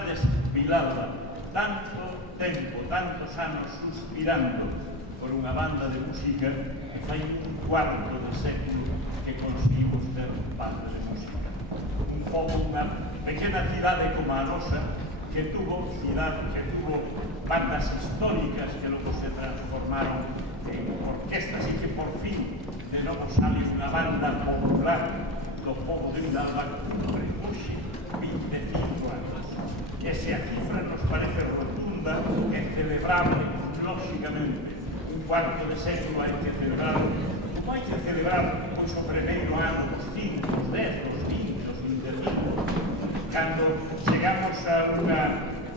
pensades Vilalba, tanto tempo, tantos anos suspirando por unha banda de música que fai un cuarto de século que conseguimos ter banda de música. Un pobo, unha pequena cidade como a nosa, que tuvo bandas históricas que logo se transformaron en orquestas e que por fin de novo sale unha banda popular do pobo de Vilalba hoxe 25 anos. E se a cifra nos parece rotunda e celebrable, lóxicamente, un cuarto de século hai que celebrar, como hai que celebrar pois o primeiro ano, os 5, os 10, os 20, os 25, cando chegamos a unha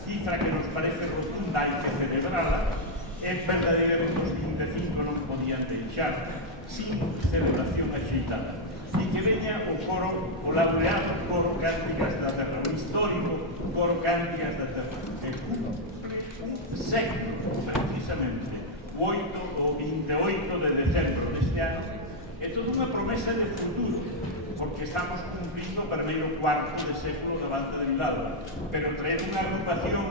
cifra que nos parece rotunda hai que celebrarla, é verdadeiramente os 25 non podían deixar sin celebración axeitada. E que veña o coro, o laureado coro Cánticas da Terra, o histórico coro Cánticas da Terra, que cumple un século, precisamente, o 28 de decembro deste ano, é toda unha promesa de futuro, porque estamos cumplindo o primeiro cuarto de século da banda de Vilalba, pero traer unha agrupación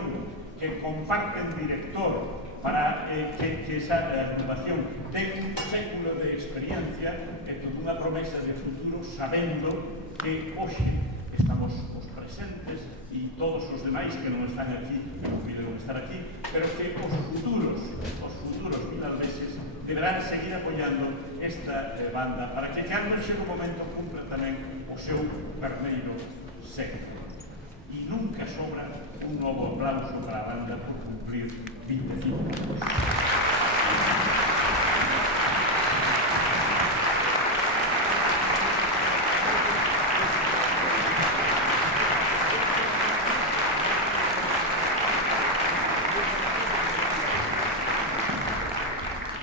que comparten director para que esa agrupación ten un século de experiencia e toda unha promesa de futuro, sabendo que hoxe estamos os presentes e todos os demais que non están aquí, que non puderon estar aquí, pero que os futuros vilalbeses deberán seguir apoiando esta banda para que cando chega o momento cumpla tamén o seu primeiro século. E nunca sobra un novo aplauso para a banda por cumplir 25 anos.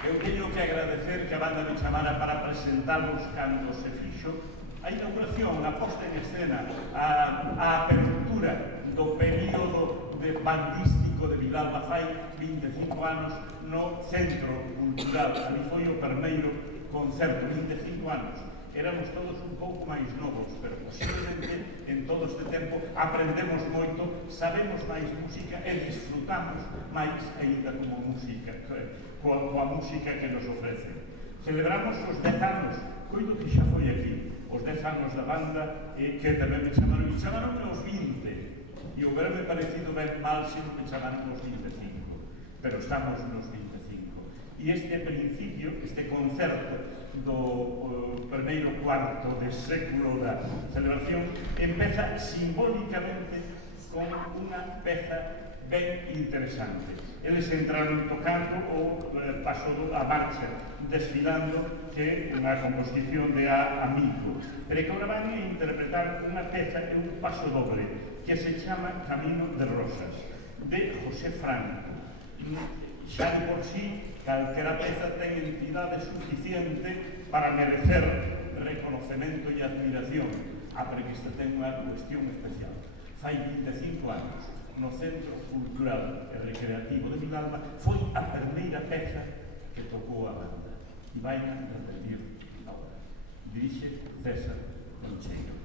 Eu teño que agradecer que a banda me chamara para presentalos cando se fixo a inauguración, a posta en escena, a apertura do período de bandístico de Vilalba fai 25 anos no Centro Cultural. Ali foi o primeiro concerto, 25 anos. Éramos todos un pouco máis novos, pero posiblemente en todo este tempo aprendemos moito, sabemos máis música e disfrutamos máis ainda como música, coa música que nos ofrece. Celebramos os 10 anos, coido que xa foi aquí, os 10 anos da banda, que tamén me chamaron aos 20, e o verme parecido ben mal se non me chamaron aos 25, pero estamos nos 25. E este principio, este concerto do primeiro cuarto de século da celebración empeza simbólicamente con unha peza ben interesante. Eles entraron tocando o paso a marcha, desfilando, que é unha composición de Amigo, pero que agora van a interpretar unha peza que é un paso doble, que se chama Camino de Rosas, de José Franco. Xa de por sí, calquera peza ten entidade suficiente para merecer reconocemento e admiración, pero que esta ten unha cuestión especial. Fai 25 anos, no Centro Cultural e Recreativo de Vilalba, foi a primeira peza que tocou a banda. E vai repetir agora. Dirixe César Concheiro.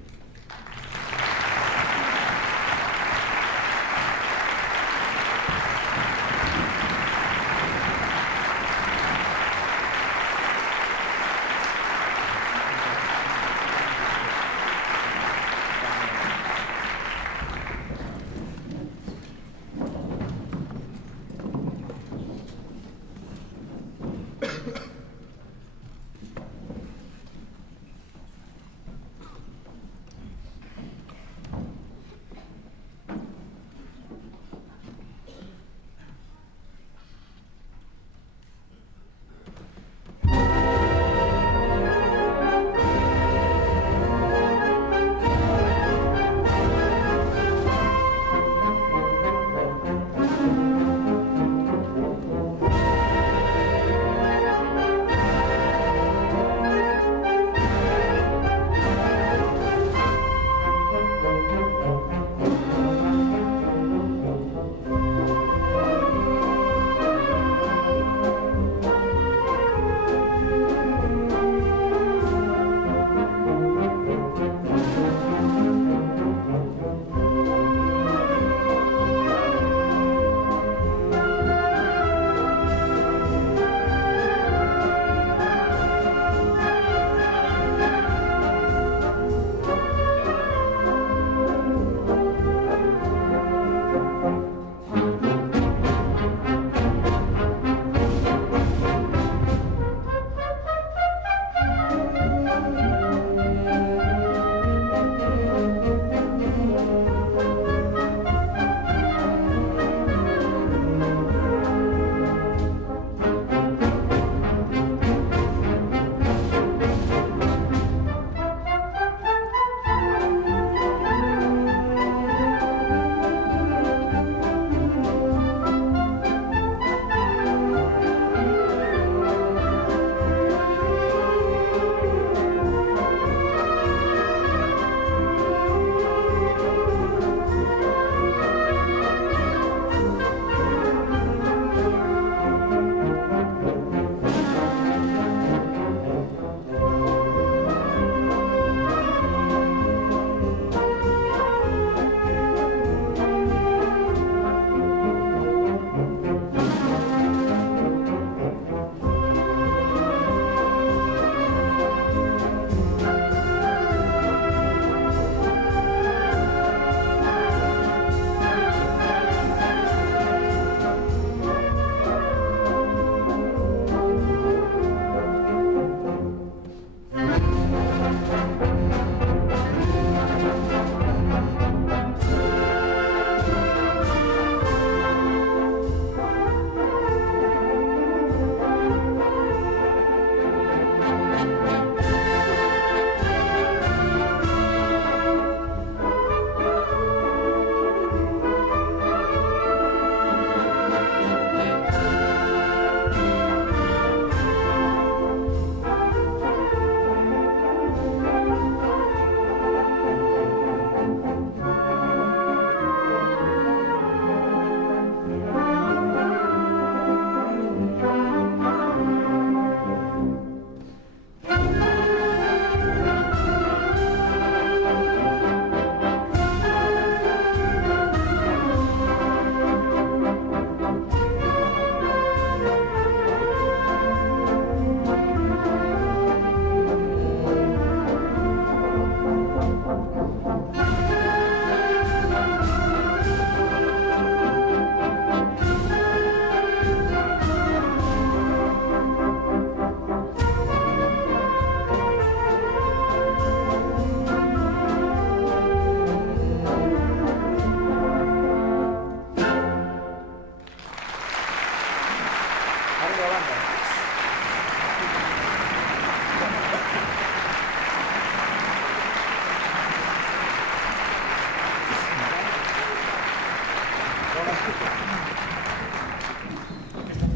Esta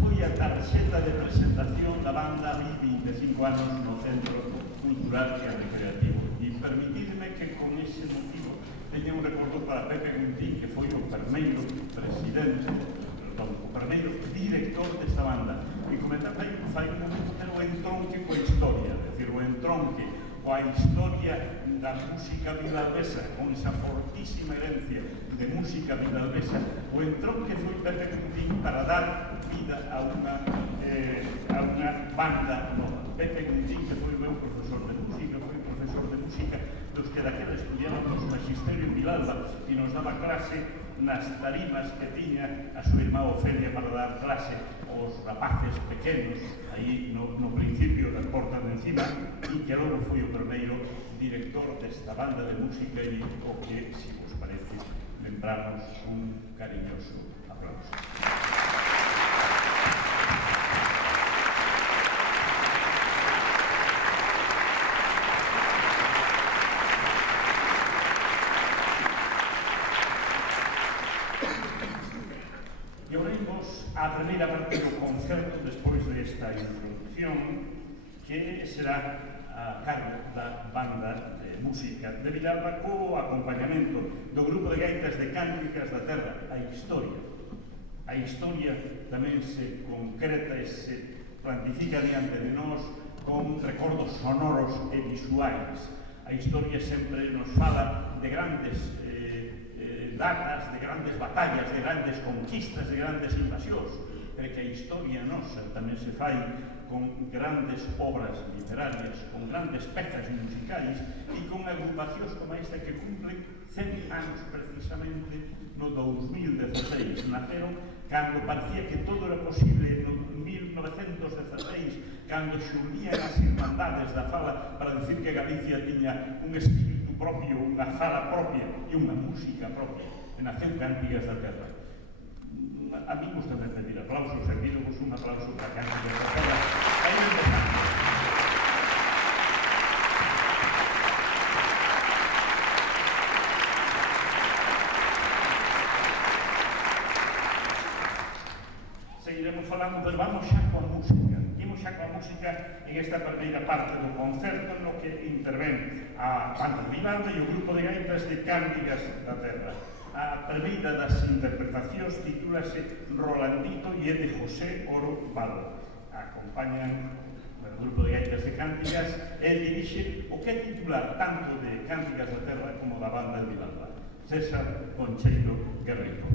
foi a tarxeta de presentación da banda 25 anos no Centro Cultural e Recreativo. E permitidme que con ese motivo teña un recordo para Pepe Guntín, que foi o primeiro presidente, o primeiro director desta banda. E comentar fai un momento que era o entronque coa historia, é dicir, o entronque coa historia da música vilalbesa, con esa fortísima herencia de música vilalbesa. O entronque foi Pepe Guntín para dar vida a unha banda nova. Pepe Guntín, que foi o meu profesor de música, foi profesor de música dos que daquela estudiábamos magisterio en Vilalba e nos daba clase nas tarimas que tiña a súa irmá Ofelia para dar clase aos rapaces pequenos aí no principio das portas de encima, e que logo foi o primeiro director desta banda de música, e o que, se vos parece, lembrarnos un cariñoso aplauso. E agora imos a primeira parte do concerto despois desta introducción, que será a cargo da banda de música de Vilalba co acompañamento do grupo de gaitas de Cánticas da Terra, a historia. A historia tamén se concreta e se plantifica diante de nós con recordos sonoros e visuais. A historia sempre nos fala de grandes datas, de grandes batallas, de grandes conquistas, de grandes invasións, pero que a historia nosa tamén se fai con grandes obras literarias, con grandes pezas musicais e con agrupacións como esta que cumplen 100 anos precisamente no 2016. Naceron cando parecía que todo era posible no 1916, cando xurdían as irmandades da fala para dicir que Galicia tiña un espírito propio, unha fala propia e unha música propia. E naceu Cánticas da Terra. A mí gusta pedir aplausos, e pidemos un aplauso para Cánticas da Terra. Aí empezamos. Seguiremos falando, pero vamos xa coa música. Imos xa coa música en esta primeira parte do concerto, no que intervén a banda de Vilalba e o grupo de gaitas de Cánticas da Terra. A primeira das interpretacións titúlase Rolandito e é de José Oro Valo. Acompañan o grupo de gaitas de Cánticas e dirixe o que é titular tanto de Cánticas da Terra como da banda de Vilalba, César Concheiro Guerreiro.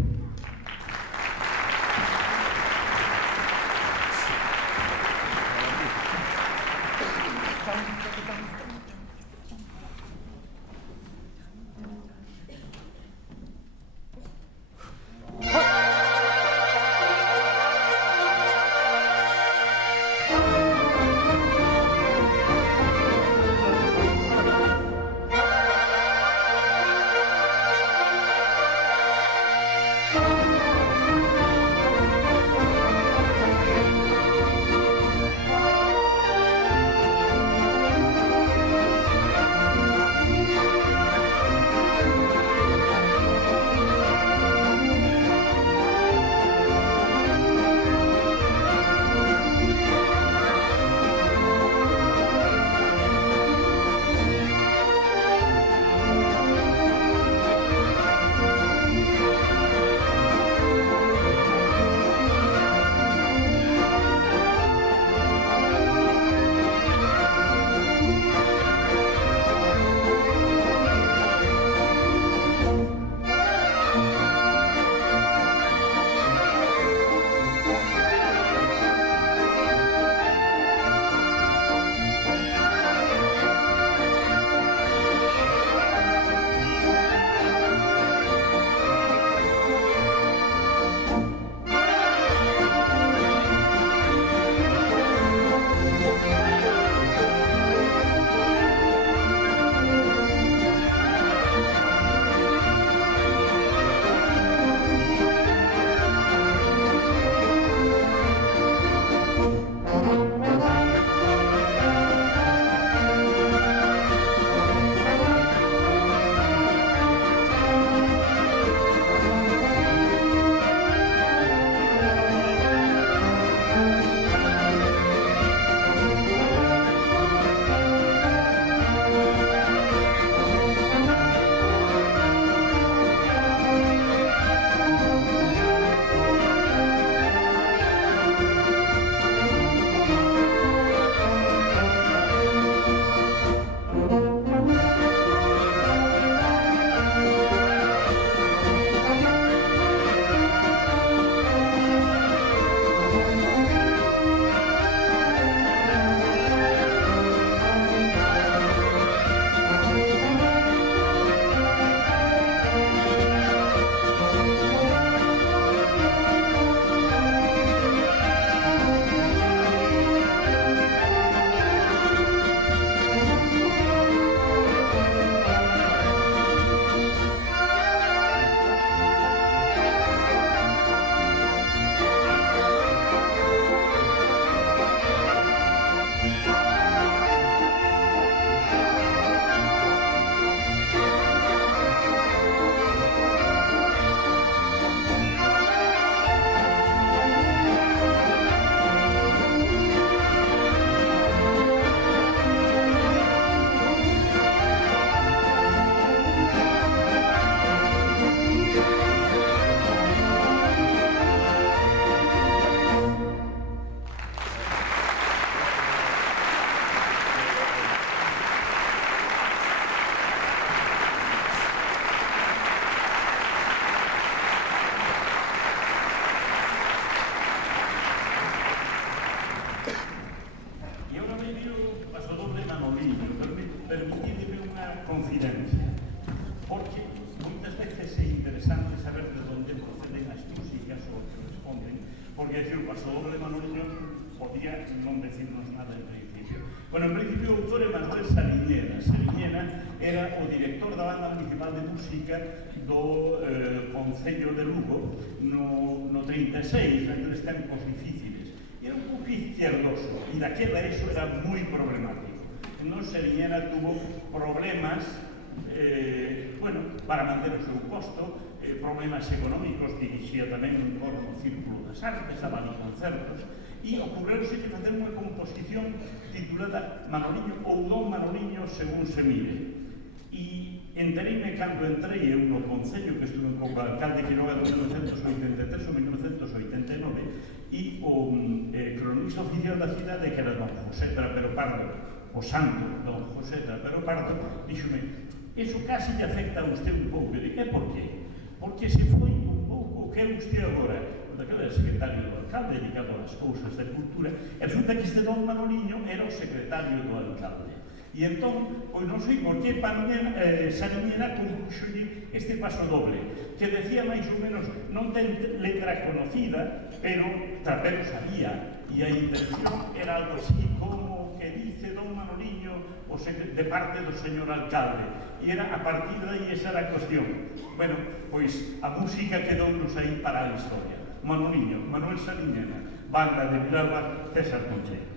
porque decir o paso doble de Manoliño podía non decirnos nada en principio. Bueno, en principio o autor é Manuel Sariñena. Sariñena era o director da banda municipal de música do Concello de Lugo no 36, naqueles tempos difíciles. Era un pouco izquierdoso e daquela eso era moi problemático. Non Sariñena tuvo problemas para manter o seu posto, problemas económicos, dirixía tamén un coro no Círculo das Artes, daba nos concertos, e ocorreuse que facer unha composición titulada Manoliño ou Don Manoliño según se mire. E entereime cando entrei eu no Concello, que estuve como alcalde Quiroga de 1983 ou 1989, e o cronista oficial da cidade, que era don José Trapero Pardo, o santo don José Trapero Pardo, díxome: eso casi lle afecta a usted un pouco. E digo, por qué? Porque se foi un pouco o que é usted agora, daquela secretario do alcalde dedicado ás cousas de cultura, e resulta que este don Manoliño era o secretario do alcalde. E entón, pois non sei por que Sariñena compuxolle este paso doble, que decía máis ou menos, non ten letra conocida, pero Trapero sabía, e a intención era algo así como que dice don Manoliño de parte do señor alcalde, e era a partir de aí esa era a cuestión. Bueno, pois a música quedounos aí para a historia. Manoliño, Manuel Sariñena, banda de Vilalba, César Concheiro.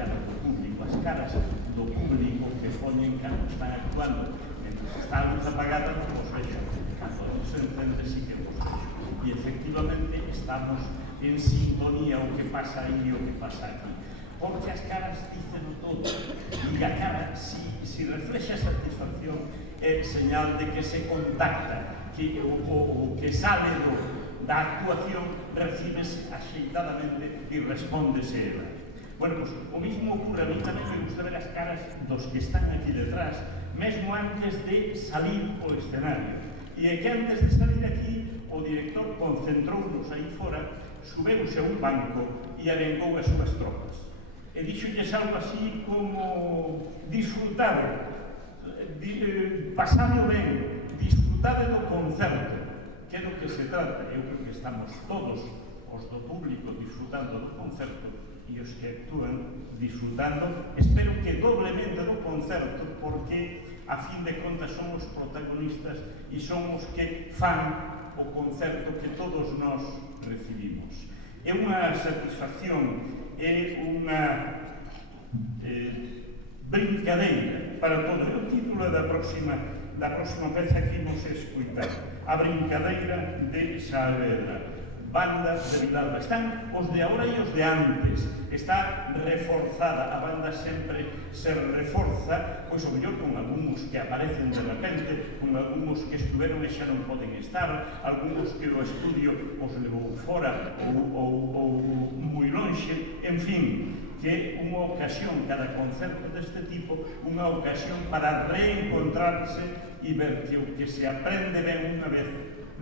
cara do público, as caras do público que poñen cando están actuando. Está a luz apagada, non vos vexo. Cando a luz se encende, sí que vos vexo. E efectivamente estamos en sintonía o que pasa aí e o que pasa aquí. Porque as caras dicen todo. E a cara, si reflexa satisfacción, é señal de que se contacta, que o que sale da actuación recibese axeitadamente e respóndese ela. Bueno, pues o mismo ocurre, a mí tamén me gusta ver as caras dos que están aquí detrás, mesmo antes de salir ao escenario. E é que antes de salir aquí, o director concentrounos aí fora, subeuse a un banco e arengou as súas tropas. E dixolles algo así como disfrutar, pasado ben, disfrutade do concerto, que é do que se trata. Eu creo que estamos todos, os do público, disfrutando do concerto e os que actúan disfrutando, espero que doblemente do concerto, porque a fin de contas son os protagonistas e son os que fan o concerto que todos nós recibimos. É unha satisfacción, é unha brincadeira para todos. O título da próxima peza que imos escutar, A Brincadeira de Saavedra, banda de Vilalba. Están os de agora e os de antes. Está reforzada, a banda sempre se reforza, pois o mellor con algúns que aparecen de repente, con algúns que estuveron e xa non poden estar, algúns que o estudio os levou fora ou moi lonxe, en fin, que é unha ocasión, cada concerto deste tipo, unha ocasión para reencontrarse e ver que o que se aprende ben unha vez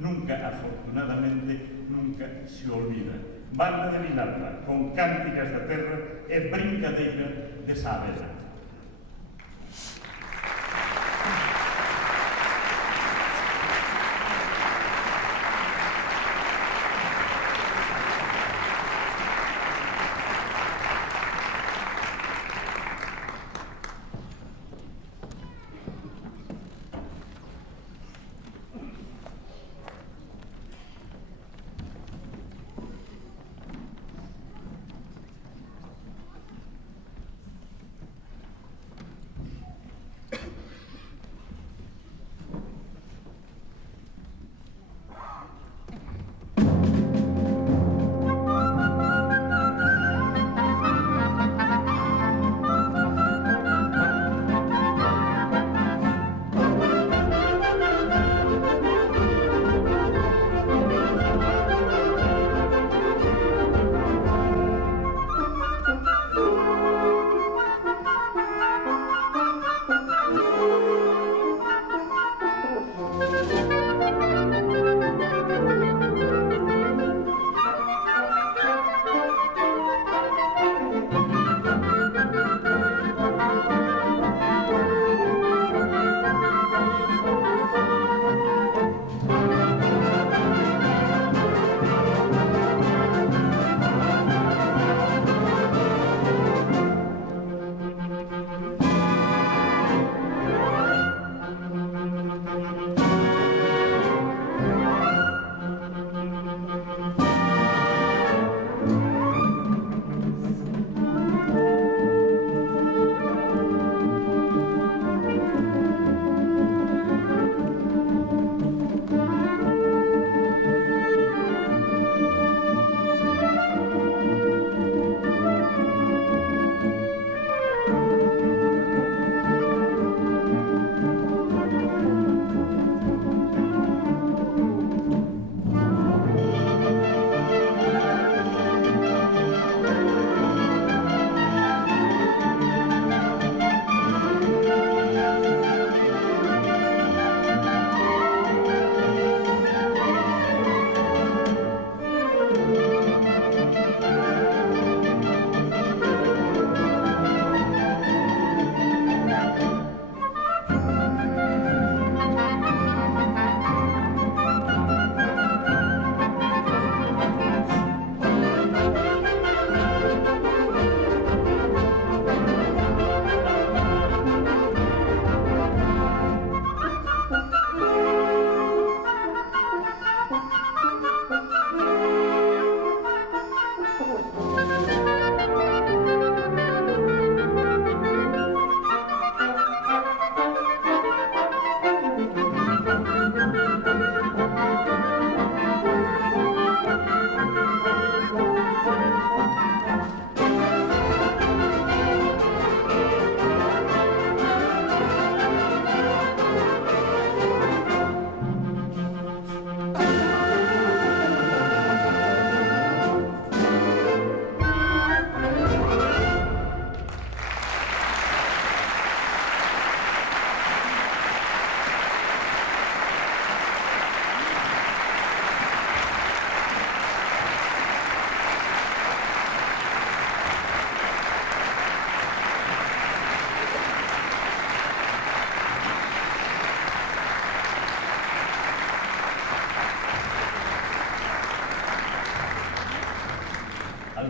nunca, afortunadamente, nunca se olvida. Banda de Vilalba, con Cánticas da Terra e Brincadeira de Saavedra.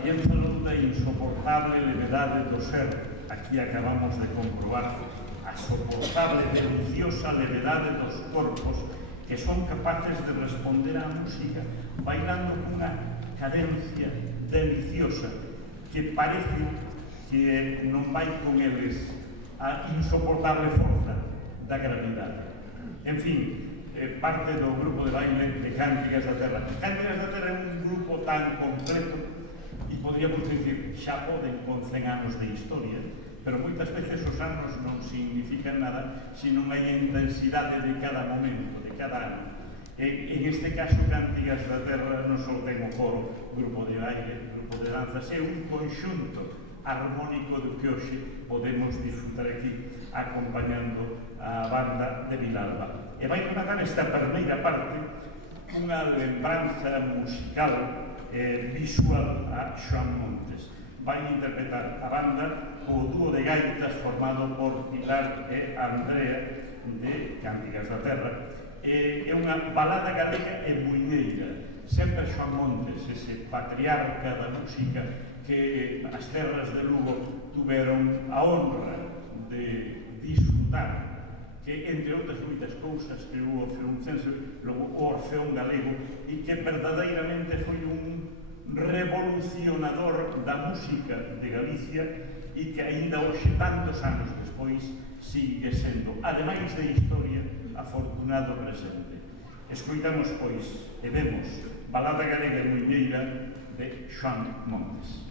Alguén falou da insoportable levedade do ser. Aquí acabamos de comprobar a soportable, deliciosa levedade dos corpos que son capaces de responder á música bailando cunha cadencia deliciosa que parece que non vai con eles a insoportable forza da gravidade. En fin, parte do grupo de baile de Cántigas da Terra. Cántigas da Terra é un grupo tan completo e podríamos dicir xa poden con 100 anos de historia, pero moitas veces os anos non significan nada se non hai a intensidade de cada momento, de cada ano. En este caso, Cántigas da Terra non só ten o coro, grupo de baile, grupo de danzas, é un conxunto armónico do que hoxe podemos disfrutar aquí acompañando a banda de Vilalba. E vai rematar esta primeira parte unha lembranza musical visual a Xoán Montes. Vai interpretar a banda co dúo de gaitas formado por Pilar e Andrea de Cántigas da Terra. É unha balada galega e muiñeira. Sempre Xoán Montes, ese patriarca da música que as terras de Lugo tuveron a honra de disfrutar, que, entre outras moitas cousas, creou o Fruncense, logo o Orfeón Galego, e que verdadeiramente foi un revolucionador da música de Galicia e que aínda hoxe, tantos anos despois, sigue sendo, ademais de historia, afortunado presente. Escoitamos, pois, e vemos Balada Galega e Muiñeira de Xoán Montes.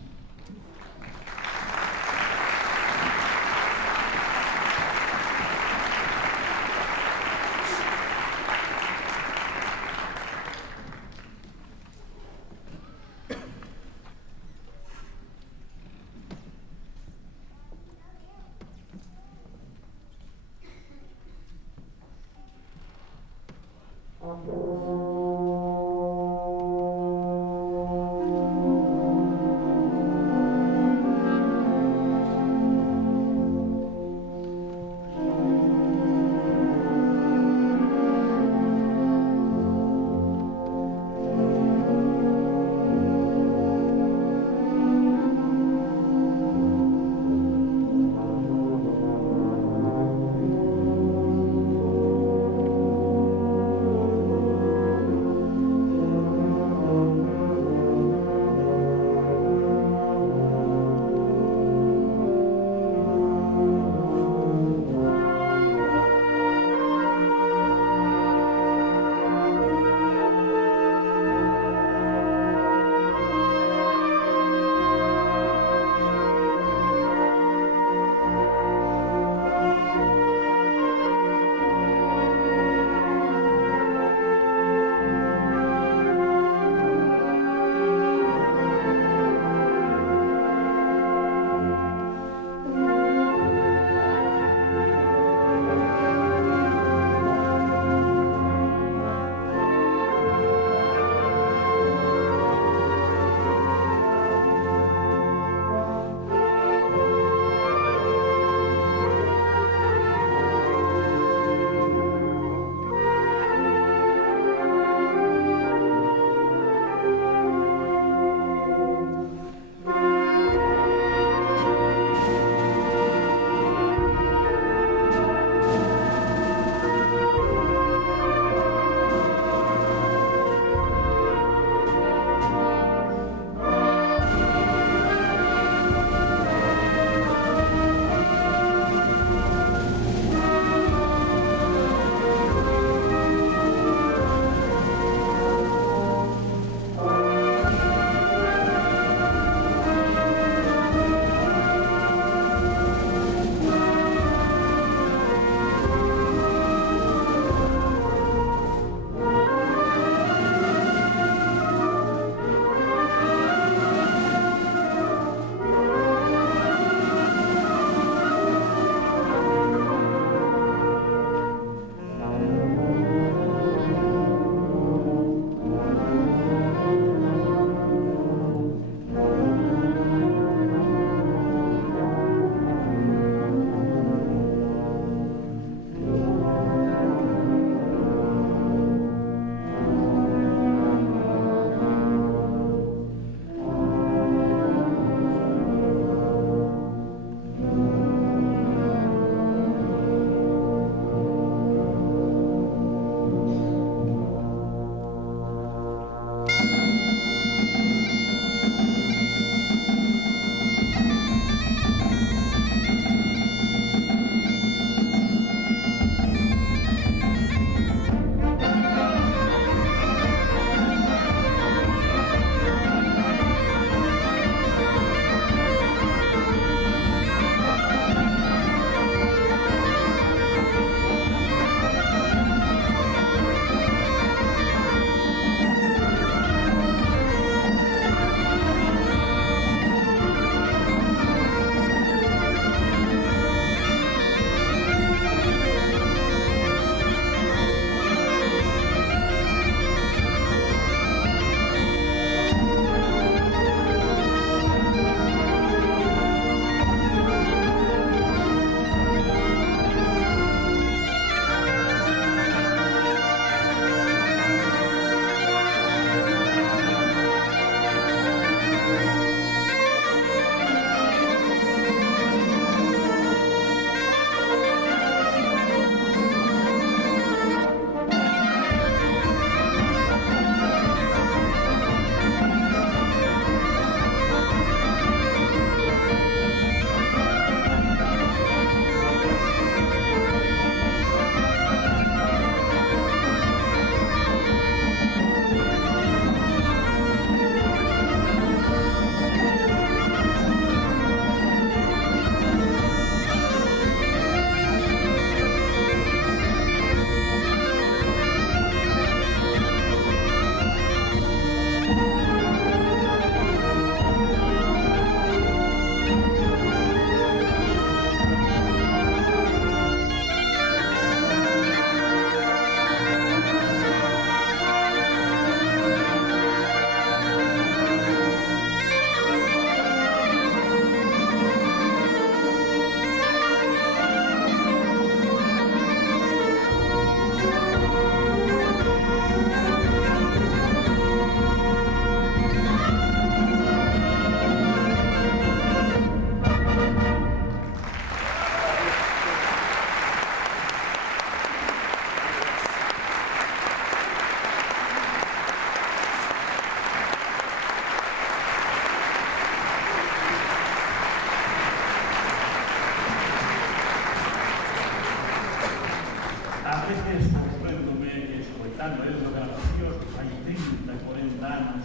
escoitando audiografías hai 30, 40 anos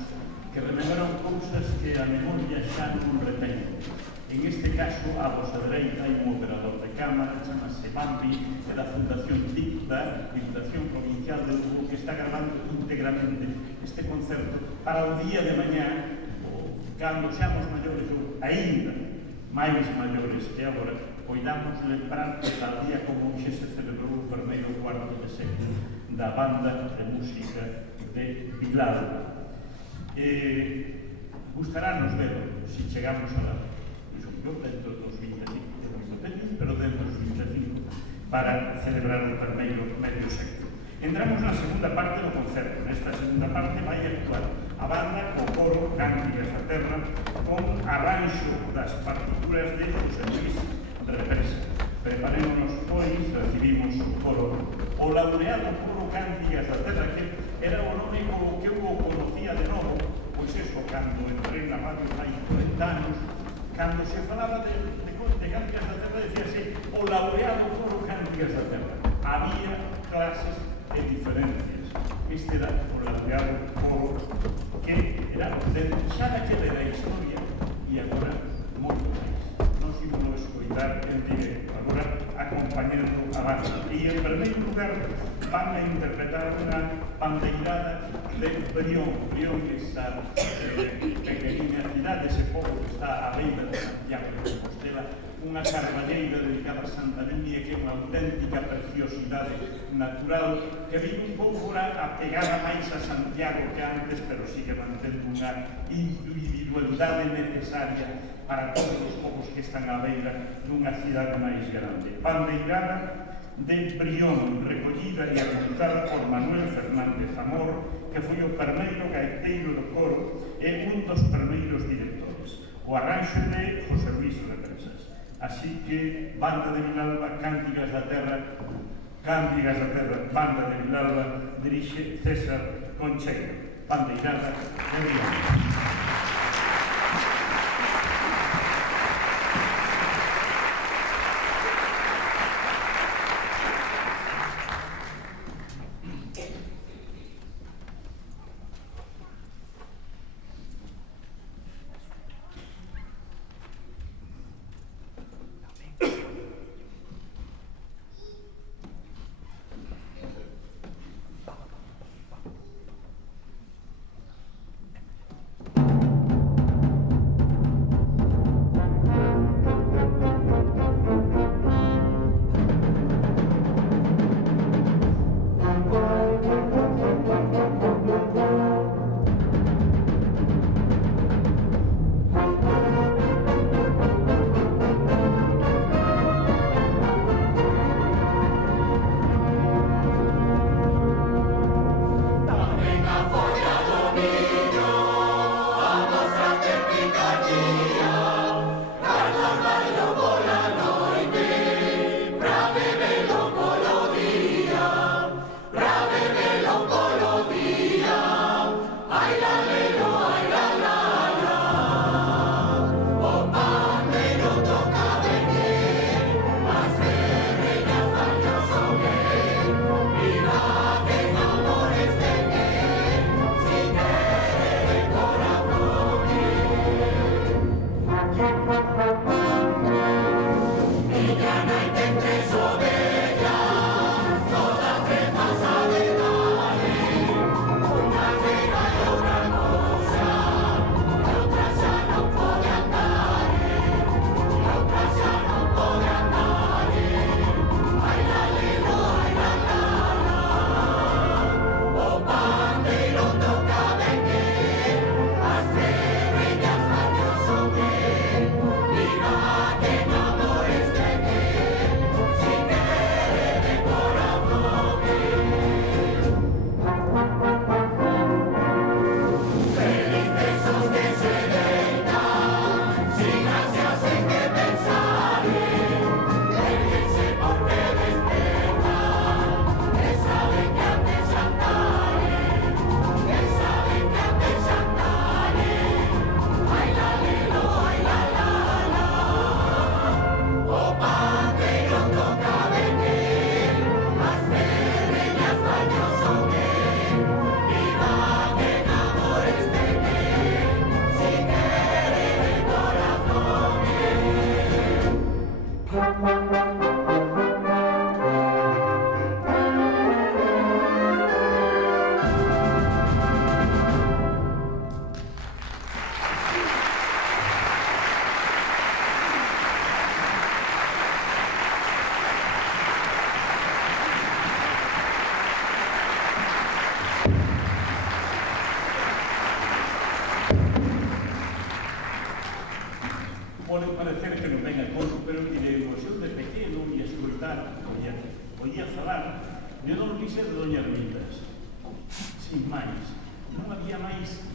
que rememoran cousas que a memoria xa non retén. En este caso, a vosa dereita hai un operador de cámara, chamase Bambi, e da Fundación DICTA, Diputación Provincial de Lugo, que está grabando íntegramente este concerto para o día de mañá, ou cando xamos maiores ou aínda máis maiores que agora, poidamos lembrar que tal día como hoxe se celebrou o primeiro cuarto de século da banda de música de Vilalba. Gustarános ver se chegamos a la dentro dos 25, pero dentro dos 25 para celebrar o primeiro medio século. Entramos na segunda parte do concerto. Nesta segunda parte vai actuar a banda co coro Cántigas da Terra con arranxo das partituras de José Luis Represa. Preparémonos, pois, recibimos o coro. O laureado coro Cántigas da Terra, que era o nome que eu o conocía de novo, pois eso, cando entrei na radio hai 40 anos, cando se falaba de Cántigas da Terra, decíase o laureado coro Cántigas da Terra. Había clases e diferencias. Este era o laureado coro que era xa daquela da historia e agora moito máis. Nos ímonos escoitar en directo, agora acompañando a banda. E en primeiro lugar van a interpretar unha bandeirada de Brión. Brión, esa pequeniña cidade, ese povo que está á beira de Santiago de Compostela, unha carballeira dedicada a Santa Núñez, que é unha auténtica preciosidade natural, que vive un pouco a pegada máis a Santiago que antes, pero sigue mantendo unha individualidade necesaria para todos os povos que están á beira dunha cidade máis grande. Bandeirada de Brión, recollida e apuntada por Manuel Fernández Amor, que foi o primeiro gaiteiro do coro e un dos primeiros directores. O arranxo de José Luis Represas. Así que, banda de Vilalba, Cántigas da Terra, banda de Vilalba, dirixe César Concheiro. Bandeirada de Brión.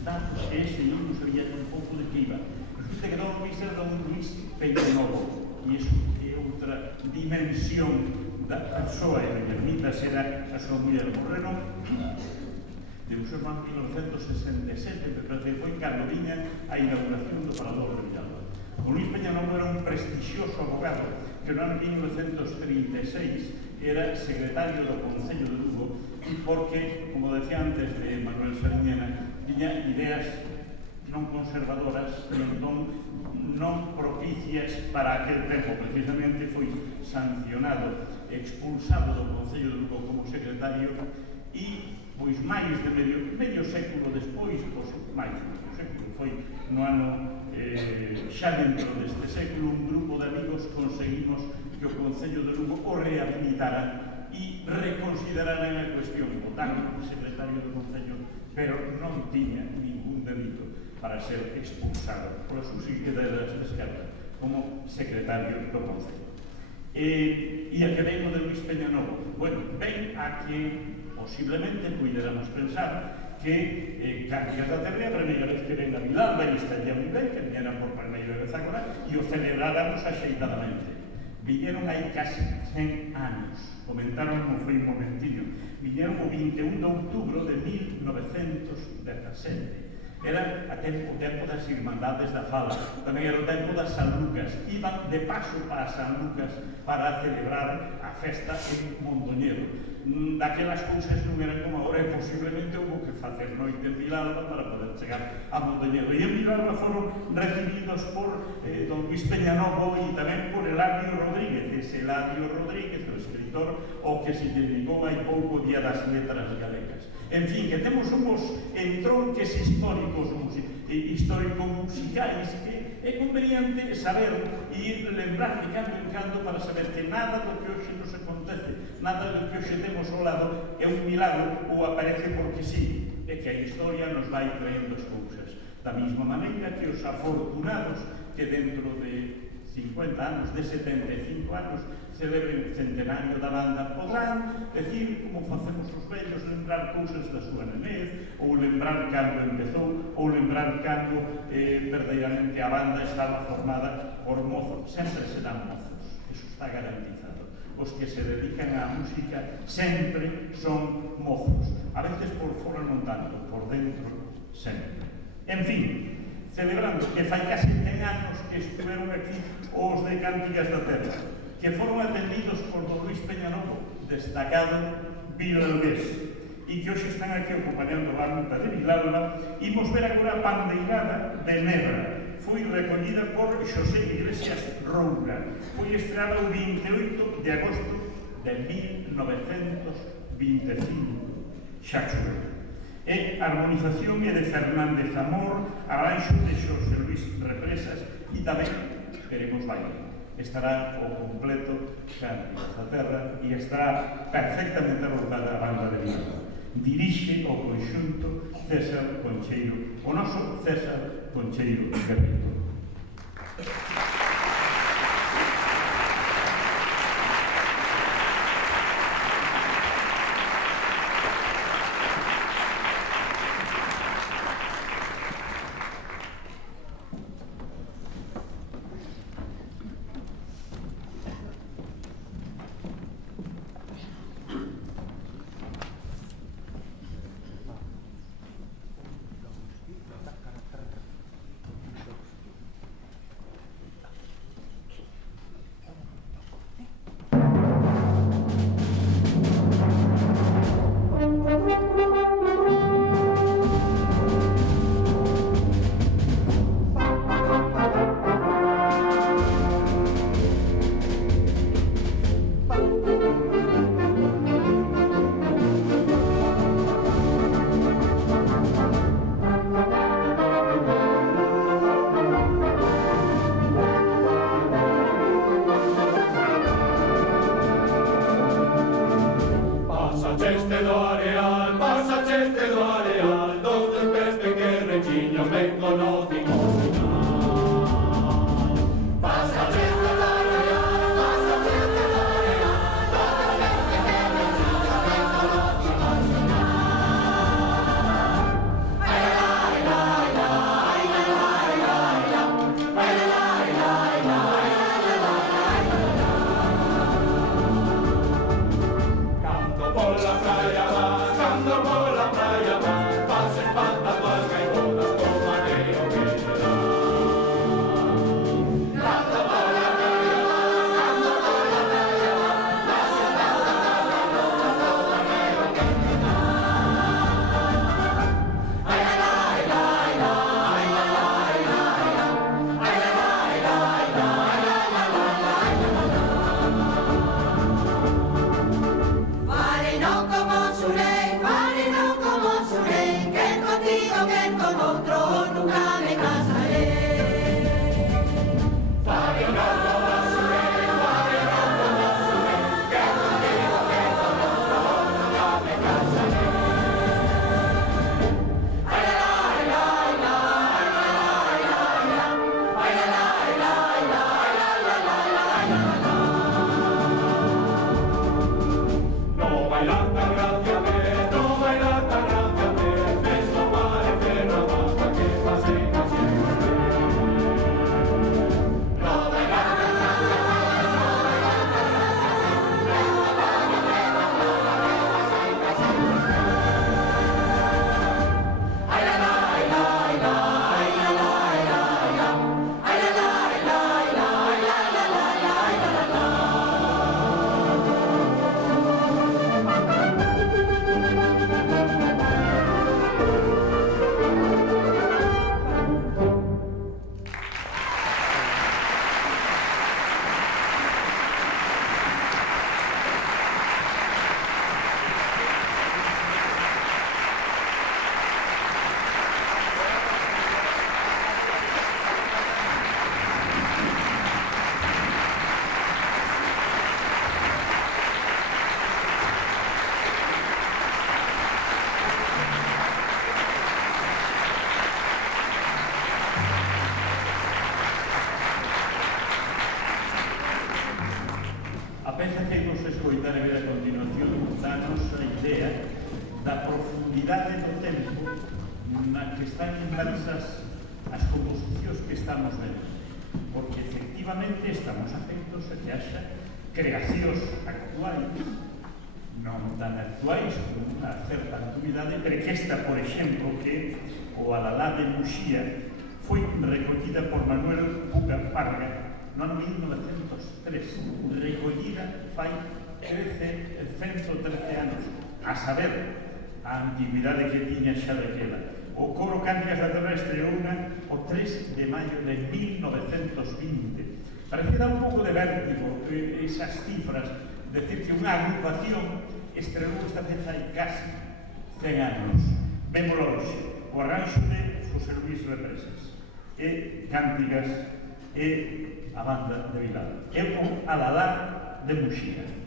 datos que ese non sabía tampouco de que iba. Resulta que don Luis era don Luis Peñanovo, e iso é outra dimensión da persoa, e a ermitas era a súa muller. Morreron de un sermán 1967, me parece que foi cando viña a inauguración do Parador de Villalba. O Luis Peñanovo era un prestixioso abogado que no ano 1936 era secretario do Concello de Lugo, e porque, como decía antes de Manuel Sariñena, tiña ideas non conservadoras e entón non propicias para aquel tempo. Precisamente foi sancionado, expulsado do Concello de Lugo como secretario, e pois máis de medio século despois, pois máis de medio século, foi no ano xa dentro deste século, un grupo de amigos conseguimos que o Concello de Lugo o rehabilitara e reconsideraran a cuestión. Votaron secretario do Concello, pero non tiña ningún delito para ser expulsado pola subsidiariedade das esquerdas como secretario do Concello. E a que ven o de Luis Peñanovo? Bueno, ven a que posiblemente puidéramos pensar que Cantigas da Terra a primeira vez que ven a Vilalba e estaría moi ben que viñeran por primeira vez agora e o celebráramos axeitadamente. Viñeron aí casi 100 anos, comentaron, non foi un momentinho, viñeron o 21 de outubro de 1917. Era o tempo das Irmandades da Fala, tamén era o tempo das San Lucas. Iban de paso para San Lucas para celebrar a festa en Mondoñedo. Daquelas cousas non eran como agora, e posiblemente houve que facer noite en Vilalba para poder chegar a Mondoñedo. E en Vilalba foron recibidos por don Luis Peñanovo e tamén por Eladio Rodríguez, ese Eladio Rodríguez, o escritor, o que se dedicou hai pouco Día das Letras Galegas. En fin, que temos uns entronques histórico-musicais que é conveniente saber e lembrar de cando en cando para saber que nada do que hoxe nos acontece, nada do que hoxe temos ao lado é un milagro ou aparece porque sí, é que a historia nos vai traendo as cousas. Da mesma maneira que os afortunados que dentro de 50 anos, de 75 anos, celebren o centenario da banda, podrán decir, como facemos os vellos, lembrar cousas da súa nenez, ou lembrar cando empezou, ou lembrar cando verdadeiramente a banda estaba formada por mozos. Sempre serán mozos, eso está garantizado. Os que se dedican á música sempre son mozos, a veces por fora non tanto, por dentro sempre. En fin, celebrando que fai casi 100 anos que estuveron aquí os de Cantigas da Terra, que foron atendidos por don Luis Peñanovo, destacado vilalbés, e que hoxe están aquí acompañando a banda de Vilalba. Imos ver agora a pandeirada de Nebra. Foi recollida por Xosé Iglesias Roura. Foi estreada o 28 de agosto de 1925. Xa choveu. É harmonización de Fernández Amor, arranxo de Xosé Luis Represas e tamén veremos baile. Estará o completo Cantigas da Terra e estará perfectamente arrojada a banda de Vilalba. Dirixe o conxunto César Concheiro, o noso César Concheiro Guerrero. velocidade do tempo na que están inmersas as composicións que estamos vendo, porque efectivamente estamos afeitos a que haxa creacións actuais, non tan actuais con unha certa actividade, pero que esta, por exemplo, que o Alalá de Muxía foi recollida por Manuel Puga Parga no ano 1903, recollida fai 113 anos, a saber a antigüidade que tiña xa daquela. O coro Cánticas da Terra estreouna o 3 de maio de 1920. Parece dar un pouco de vértigo esas cifras, decir que unha agrupación estreou esta peza hai casi 100 anos. Vémolo hoxe, o arranxo de José Luis Represas, e Cánticas e a banda de Vilalba. É o Alalá de Muxía.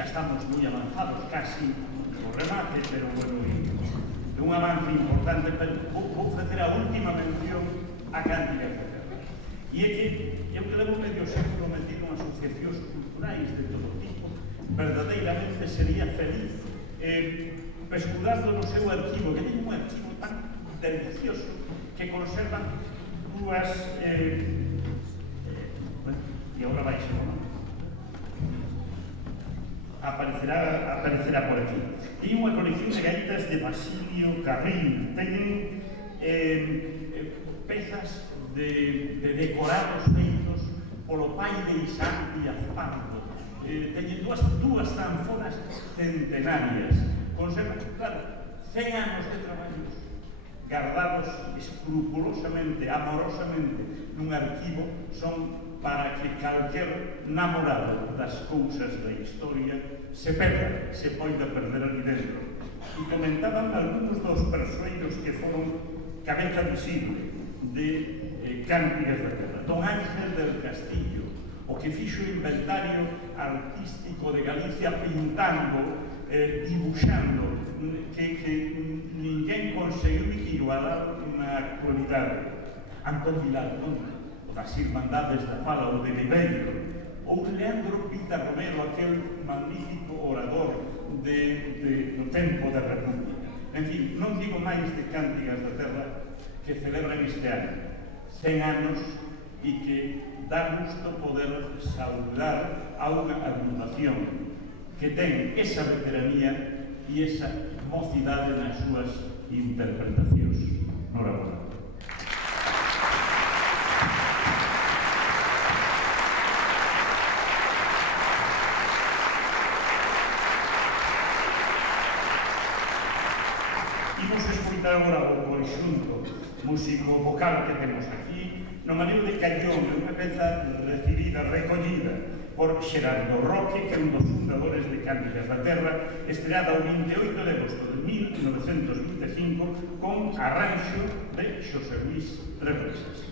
xa estamos moi avanzados, casi no remate, pero bueno, é un avance importante, pero vou facer a a Cánticas da Terra. E é que eu que levo medio século metido en asociacións culturais de todo tipo, verdadeiramente sería feliz pescudando no seu arquivo, que ten un arquivo tan delicioso que conservan dúas e agora vai ser aparecerá por aquí. Ten unha colección de gaitas de Basilio Carril, teñen pezas de decorados feitos polo pai de Isaac Díaz Pardo, teñen dúas zanfonas centenarias, conservan, claro, 100 anos de traballos guardados escrupulosamente, amorosamente nun arquivo, son para que calquer namorado das cousas da historia se perda, se poida perder ali dentro. E comentaban algúns dos persoeiros que foron cabeza visible de Cánticas da Terra. Don Ángel del Castillo, o que fixo o inventario artístico de Galicia pintando, dibuixando, que ninguén conseguiu igualar na actualidade. Antón Vilalón, o das Irmandades da Fala, o de Ribeiro, ou Leandro Pita Romero, aquel magnífico orador do tempo da República. En fin, non digo máis de Cánticas da Terra que celebran este ano 100 anos e que dá gusto poder saudar a unha agrupación que ten esa veteranía e esa mocidade nas súas interpretacións. Norabuena. Imos escutar agora o conxunto músico-vocal que temos aquí, no maneiro de Callón, unha peza recibida, recollida por Xerardo Roque, que é un dos fundadores de Cánticas da Terra, estreada o 28 de agosto de 1925 con arranxo de Xosé Luis Represas.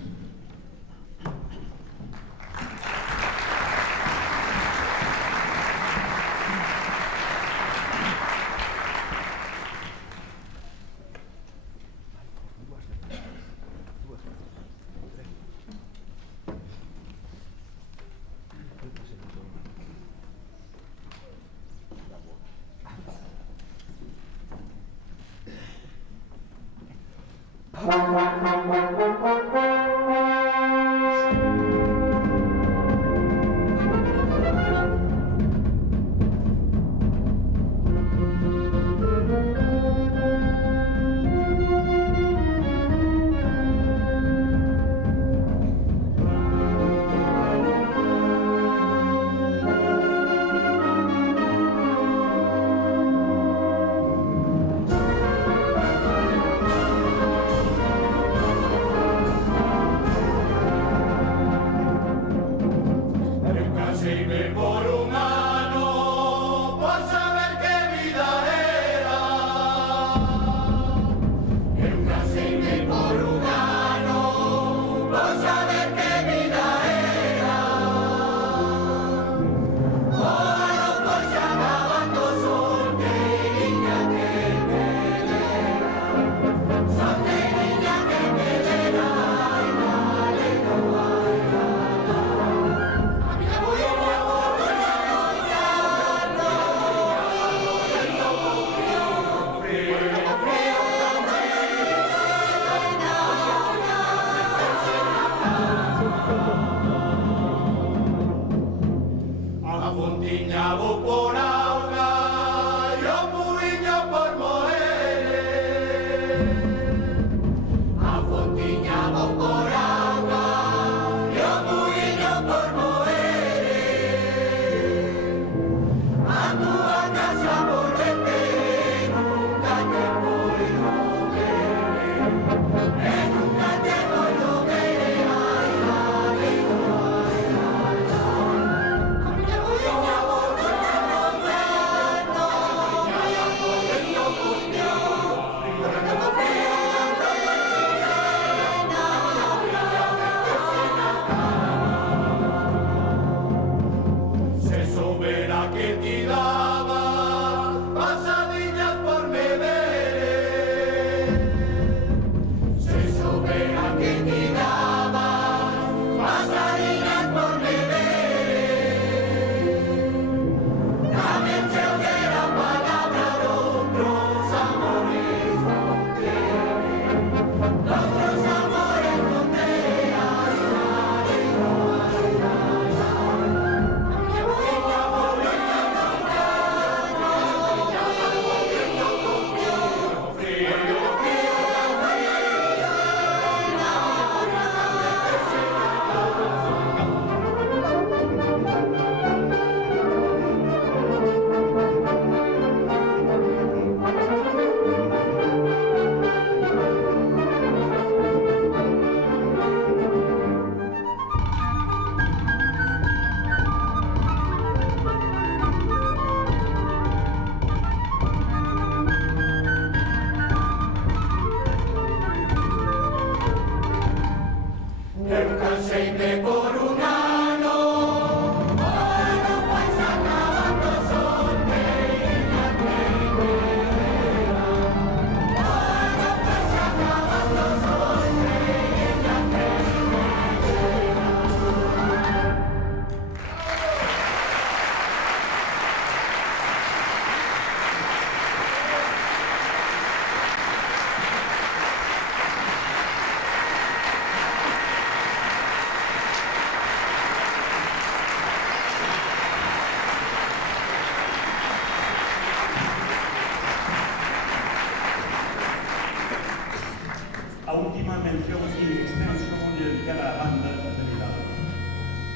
A última mención in extenso vou dedicar á banda de Vilalba.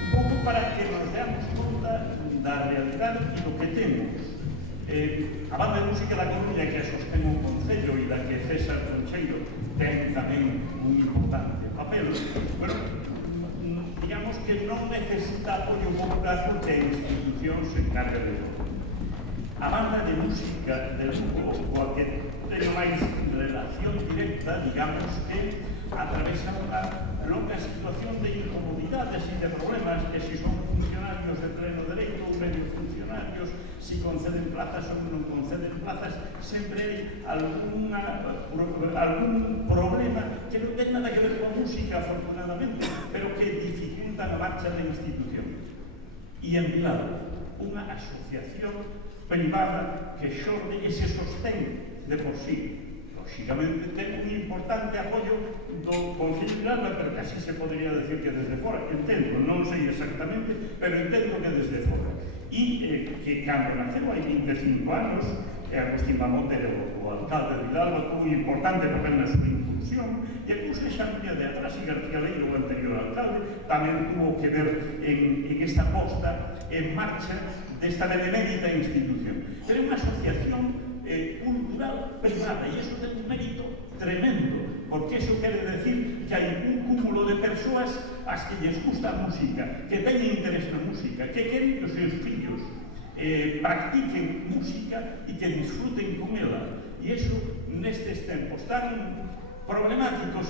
Un pouco para que nos deamos conta da realidade e do que temos. A banda de música da Coruña, que sostén o Concello e da que César Concheiro ten tamén un importante papel, bueno, digamos que non necesita apoio popular porque a institución se encarga de todo. A banda de música del Lugo, coa que teño máis relación directa, digamos que atravesa unha longa situación de incomodidades e de problemas que si son funcionarios de pleno dereito ou medio funcionarios, si conceden plazas ou non conceden plazas, sempre hai algún problema que non ten nada que ver coa música, afortunadamente, pero que dificulta a marcha da institución. E en Vilalba, unha asociación privada que xorde e se sostén de por sí. Lóxicamente ten un importante apoio do Concello de Vilalba, pero casi se podría decir que desde fora, entendo, non sei exactamente, pero entendo que desde fora. E que cando naceu hai 25 anos, Agustín Mamonte, o alcalde de Vilalba, tuvo un importante papel na súa inclusión, e a cousa xa viña de atrás, e García Leiro, o anterior alcalde, tamén tuvo que ver en esta posta en marcha desta benemérita institución. Pero é unha asociación cultural privada, e iso ten un mérito tremendo, porque iso quere decir que hai un cúmulo de persoas ás que lles gusta a música, que teñen interés na música, que queren que os seus fillos practiquen música e que disfruten con ela. E iso, nestes tempos tan problemáticos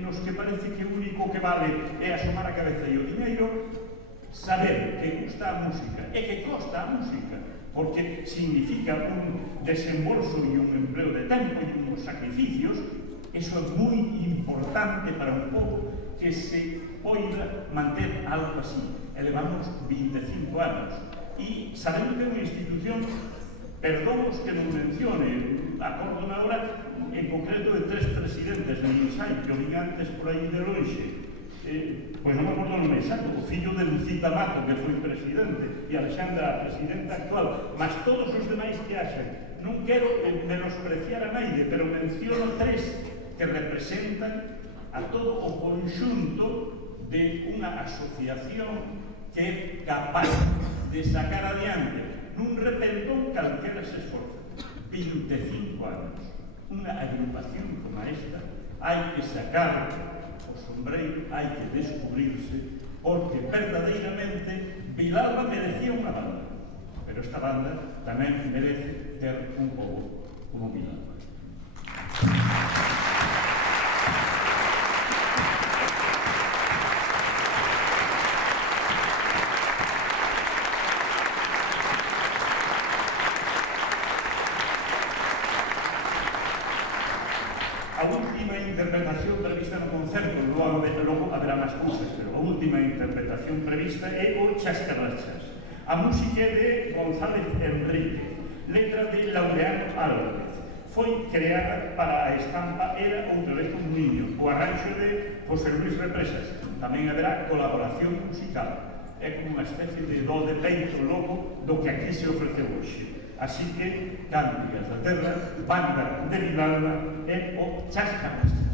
nos que parece que o único que vale é asomar a cabeza e o diñeiro, saber que gusta a música e que costa a música, porque significa un desembolso e un empleo de tempo e uns sacrificios, eso é moi importante para un pobo que se poida manter algo así. Elevamos 25 anos e sabendo que é unha institución, perdóns que non mencione, acordo na hora en concreto de 3 presidentes de Insai, que o vin antes por aí de lonxe, pois non me acordo o nome exacto, o fillo de Lucita Mato, que foi presidente, e Alexandra, a presidenta actual, mas todos os demais que haxen. Non quero menospreciar a naide, pero menciono 3 que representan a todo o conxunto de unha asociación que é capaz de sacar adiante nun repentón calquera se esforza. 25 anos. Unha agrupación como esta hai que sacar o sombreiro, hai que descubrirse, porque verdadeiramente Vilalba merecía unha banda, pero esta banda tamén merece ter un pobo como Vilalba. A última interpretación prevista no concerto, logo haberá máis cousas, pero a última interpretación prevista é o Chascarrachas. A música é de González Enrique, letra de Laureano Álvarez, foi creada para a estampa Era outra vez un niño, co arranxo de José Luis Represas. Tamén haberá colaboración musical. É como unha especie de do de peito logo do que aquí se ofreceu hoxe. Así que, Cánticas da Terra, Banda de Vilalba e o Chascamestras.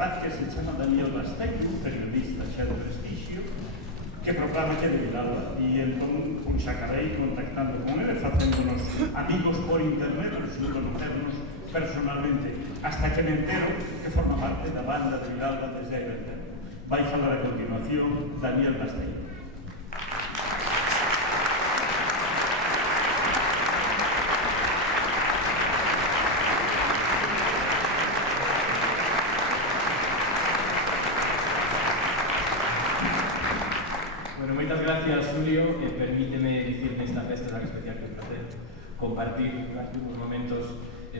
rapaz que se chama Daniel Basteiro, periodista xa de prestixio, que proclama que é de Vilalba, e entón pois acabei contactando con ele, facéndonos amigos por internet, pero sin conocernos personalmente, hasta que me entero que forma parte da banda de Vilalba desde hai 20 anos. Vai falar a continuación Daniel Basteiro. Bueno, moitas gracias, Julio, e permíteme dicir nesta festa tan especial que é un placer compartir durante uns momentos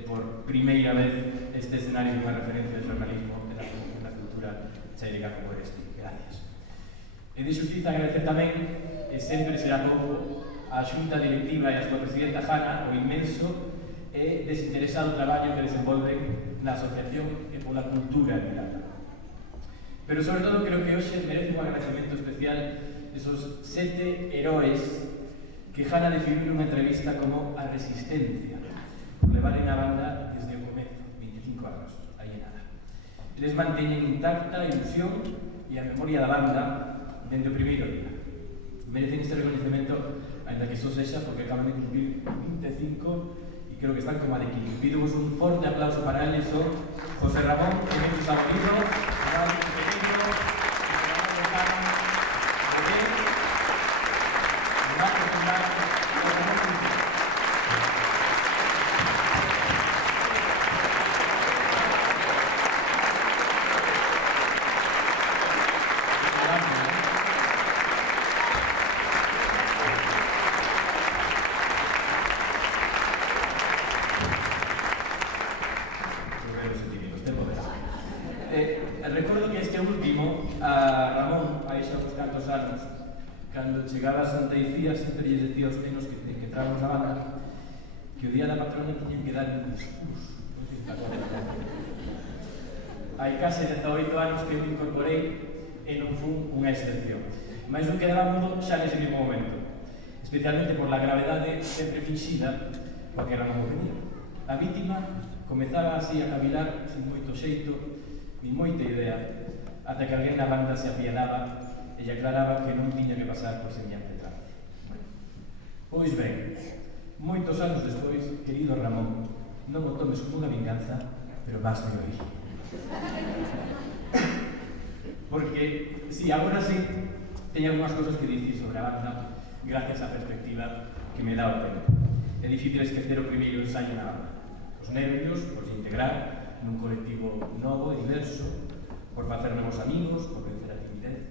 por primeira vez este escenario de unha referencia de xornalismo e da cultura chairica como este. Gracias. E de xustiza agradecer tamén, e sempre será pouco, a xunta directiva e a súa presidenta Jana o inmenso e desinteresado traballo que desenvolven na asociación e pola cultura en Vilalba. Pero sobre todo creo que hoxe merece un agradecemento especial esos 7 heróis que Jana definiu nunha entrevista como a resistencia, por levaren a banda desde o comezo, 25 anos, aí nada. Eles manteñen intacta a ilusión e a memoria da banda dende o primeiro día. Merecen este reconhecemento, ainda que iso sexa porque acaban de cumplir 25 e creo que están como a de 15. Pidemos un forte aplauso para eles, son José Ramón e Jesús Abonido, recordo que este último, a Ramón, aí xa uns cantos anos, cando chegaba a Santa Icía, sempre lles decía aos nenos que entramos na banda que o día da patrona tiñen que dar un discurso. Hai case 18 anos que eu me incorporei e non fun unha excepción. Mas non quedaba mudo xa nese mesmo momento, especialmente por la gravedade sempre finxida coa que Ramón venía. A vítima comezaba así a cavilar sin moito xeito nin moita idea, ata que alguén na banda se apiadaba e lle aclaraba que non tiña que pasar por semellante trance. Pois ben, moitos anos despois, querido Ramón, non o tomes como unha vinganza, pero vas me oír. Porque, si, agora sí, teño algunhas cosas que dicir sobre a banda gracias á perspectiva que me dá o tempo. É difícil esquecer o primeiro ensaio na banda. Os nervios, por se integrar nun colectivo novo e diverso, por facer novos amigos, por vencer a timidez.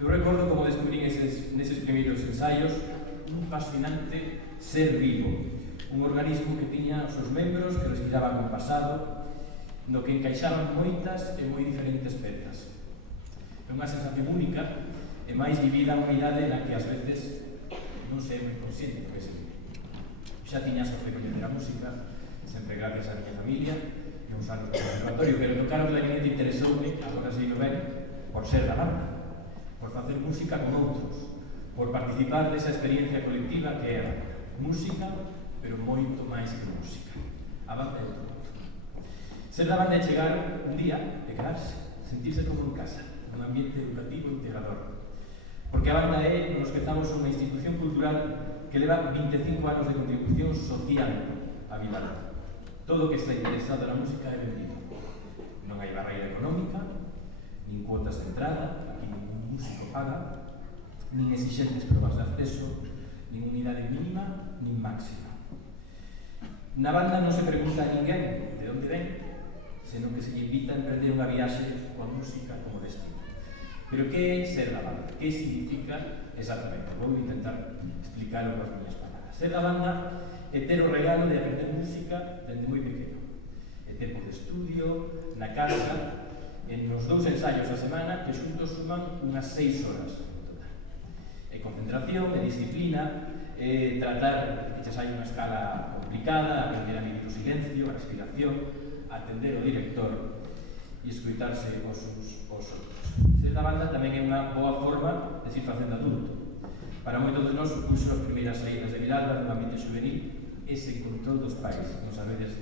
Eu recordo como descubrí neses primeiros ensaios un fascinante ser vivo, un organismo que tiña os seus membros que respiraban o pasado, no que encaixaban moitas e moi diferentes pezas. É unha sensación única e máis vivida a unha idade na que ás veces non se é moi consciente do que se vive. Xa tiña a sorte de coñecer a música, sempre gracias á miña familia, uns anos no conservatorio, pero tocar o clarinete interesoume, agora sei ben, por ser da banda, por facer música con outros, por participar desa experiencia colectiva que era música, pero moito máis que música. A banda é todo. Ser da banda é chegar un día e quedarse, sentirse como en casa, nun ambiente educativo integrador. Porque a banda é, nos empezamos, unha institución cultural que leva 25 anos de contribución social a Vilalba. Todo o que está interesado na música é benvido. Non hai barreira económica, nin cuotas de entrada, aquí ningún músico paga, nin exixentes probas de acceso, nin unidade mínima, nin máxima. Na banda non se pregunta a ninguén de onde ven, senón que se lle invita a emprender unha viaxe coa música como destino. Pero que é ser da banda? Que significa exactamente? Vou intentar explicarlo con as miñas palabras. Ser da banda é ter o regalo de aprender música dende moi pequeno. É tempo de estudio, na casa, en nos 2 ensaios a semana que xuntos suman unas 6 horas. É concentración, é disciplina, é tratar que xa hai unha escala complicada, aprender a medir o silencio, a respiración, a atender o director e escoitarse os outros. Ser da banda tamén é unha boa forma de se ir facendo adulto. Para moitos de nós supuxo as primeiras saídas de Vilalba nun ambiente juvenil ese control dos pais. Non sabedes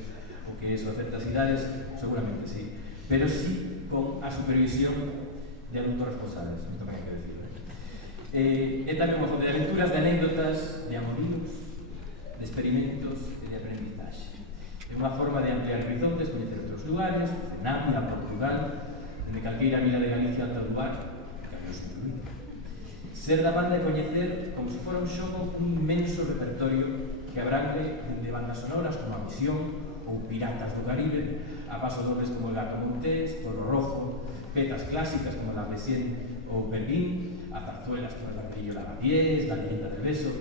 o que é eso a certas idades? Seguramente sí. Pero sí con a supervisión de adultos responsables, tamén hai que decirlo. É tamén unha fonte de aventuras, de anécdotas, de amoríos, de experimentos e de aprendizaxe. É unha forma de ampliar horizontes, coñecer outros lugares, de Nápoles, Portugal, dende calqueira vila de Galicia ata lugar, cambios incluído. Ser da banda é coñecer, como se fora un xogo, un inmenso repertorio que abrangue dende bandas sonoras como A Misión ou Piratas do Caribe, a paso dobles como El Gato Montés, Polo Rojo, petas clásicas como La Mesienne ou Berlín, a zarzuelas como El Barquillo Lavapiés, La Leyenda del Beso,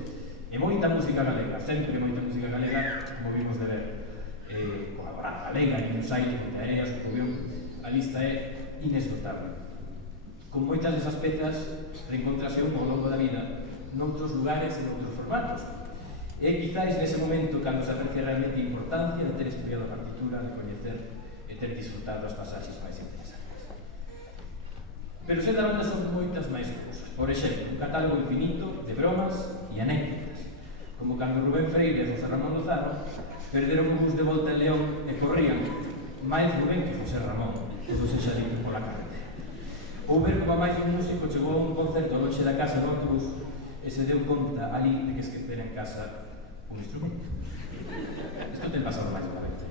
e moita música galega, sempre moita música galega, como vimos de ver, colaborar galega, Niños Aires, Monteareas, Cubión, a lista é inesgotable. Con moitas desas pezas reencontrase un ao longo da vida noutros lugares e noutros formatos. E quizáis nese momento cando se aprecia realmente a importancia de ter estudiado a partitura, de coñecer e ter disfrutado as pasaxes máis interesantes. Pero ser da banda son moitas máis cousas. Por exemplo, un catálogo infinito de bromas e anécdotas, como cando Rubén Freire e José Ramón Lozano perderon un bus de volta en León e corrían máis Rubén que José Ramón, todo se xa dito pola carretera. Ou ver como a máis un músico chegou a un concerto lonxe da casa no autobús e se deu conta ali de que esquecera en casa un instrumento. Isto ten pasado máis unha vez.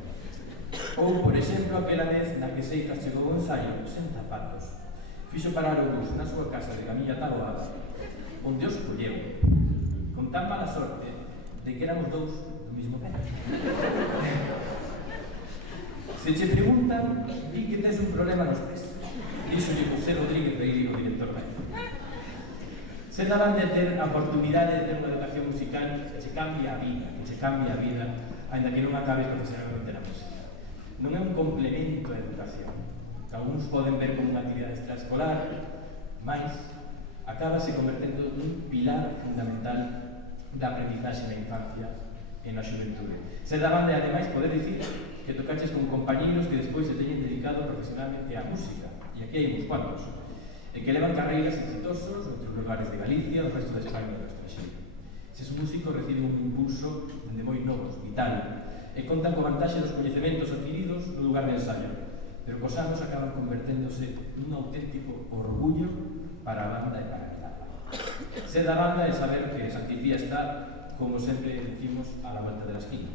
Ou, por exemplo, aquela vez na que Seixas chegou ao ensaio sen zapatos. Fixo parar o bus na súa casa de Camilla Taboada, onde os colleu, con tan mala sorte de que éramos dous do mismo pé. Se che preguntan, di que tes un problema nos pés. Díxolle José Rodríguez Beiri, o director da época. Ser da banda é ter a oportunidade de ter unha educación musical que che cambia a vida, ainda que non acabe profesionalmente na música. Non é un complemento á educación, que algúns poden ver como unha actividade extraescolar, mas acabase convertendo nun pilar fundamental da aprendizaxe na infancia e na xuventude. Ser da banda é, ademais, poder dicir que tocaches con compañeros que despois se teñen dedicado profesionalmente á música, e aquí hai uns cuantos, e que levan carreiras exitosos noutros lugares de Galicia, o resto de España e do estranxeiro. Eses músicos reciben un impulso dende moi novos, vital, e contan co vantaxe dos coñecementos adquiridos no lugar de ensayo, pero cos anos acaban converténdose nun auténtico orgullo para a banda e para a guitarra. Ser da banda é saber que Santicía está, como sempre decimos, a la volta de la esquina.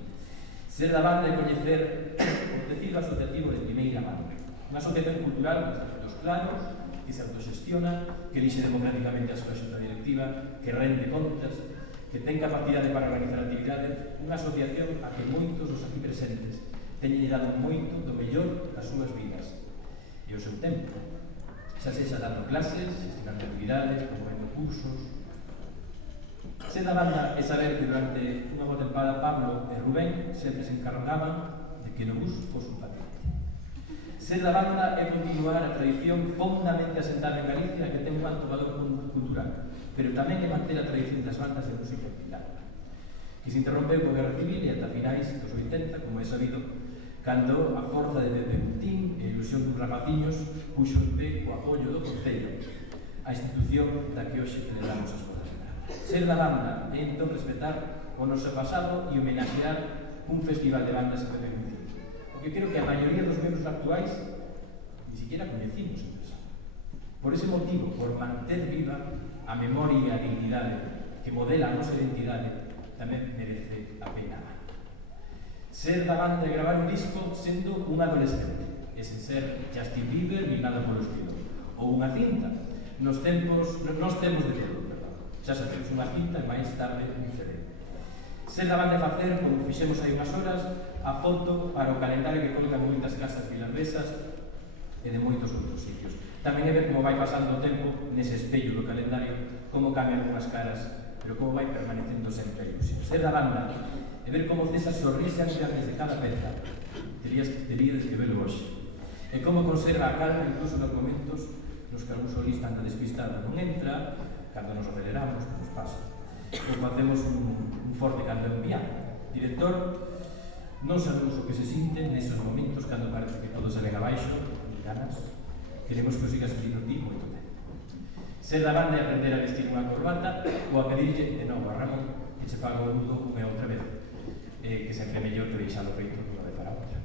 Ser da banda é coñecer o tecido asociativo de primeira mano. Unha asociación cultural con estatutos claros, que se autoxestiona, que elixe democráticamente a súa xunta directiva, que rende contas, que ten capacidade para organizar actividades, unha asociación a que moitos dos aquí presentes teñen dado moito do mellor das súas vidas e o seu tempo, xa sexa dando clases, gestionando actividades, promovendo cursos. Ser da banda é saber que durante unha boa tempada Pablo e Rubén sempre se encarregaban de que no bus fose un paquete. Ser da banda é continuar a tradición fondamente asentada en Galicia que ten un alto valor cultural, pero tamén é manter a tradición das bandas de música popular, que se interrompeu coa Guerra Civil e ata finais dos 80, como é sabido, cando a forza de Pepe Puntín e a ilusión dos rapaciños puxo en pé o apoio do Concello, a institución da que hoxe celebramos as bodas de prata. Ser da banda é entón respetar o noso pasado e homenaxear un festival de bandas que Pepe Puntín, que creo que a maioría dos membros actuais ni siquiera coñecimos en persona. Por ese motivo, por manter viva a memoria e a dignidade que modela a nosa identidade, tamén merece a pena. Ser da banda e gravar un disco sendo un adolescente, e sen ser Justin Bieber ni nada polo estilo. Ou unha cinta. Nos temos de todo, perdón. Xa sabemos, unha cinta e máis tarde un CD. Ser da banda e facer, como fixemos hai unhas horas, a foto para o calendario que colgan moitas casas finlandesas e de moitos outros sitios. Tamén é ver como vai pasando o tempo nese espello do calendario, como cambian unhas caras, pero como vai permanecendo sempre a ilusión. Ser da banda e ver como César sorrise antes de cada peza, terías que verlo hoxe. E como conserva a calma incluso nos momentos nos que algún solista anda despistado non entra, cando nos aceleramos, que nos pasa, ou facemos un forte cando é un piano. Director, non sabemos o que se sinte nesos momentos cando parece que todo se ven abaixo, e ganas, queremos que o sigas sentindo ti moito tempo. Ser da banda é aprender a vestir unha corbata ou a pedirlle de novo a Ramón que se faga o nudo unha e outra vez, que sempre é mellor que deixalo feito dunha vez para outra.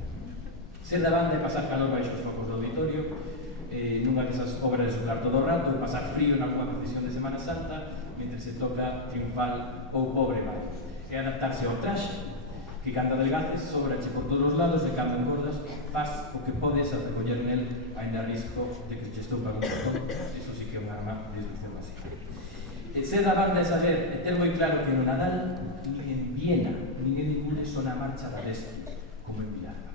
Ser da banda é pasar calor baixo os focos do auditorio unha desas obras de xogar todo o rato, de pasar frío na nalgúa procesión de Semana Santa, mentre se toca triunfal ou pobre vai. E adaptarse ao traxe, que cando adelgaces sobrache por todos os lados e cando engordas faz o que podes a recoller nel ainda a risco de que che estoupan un botón. Eso sí que é un arma de destrucción básica. Ser da banda é saber e ter moi claro que no Nadal nin en Viena nin en ningún sona a marcha da bestia, como en Milagro.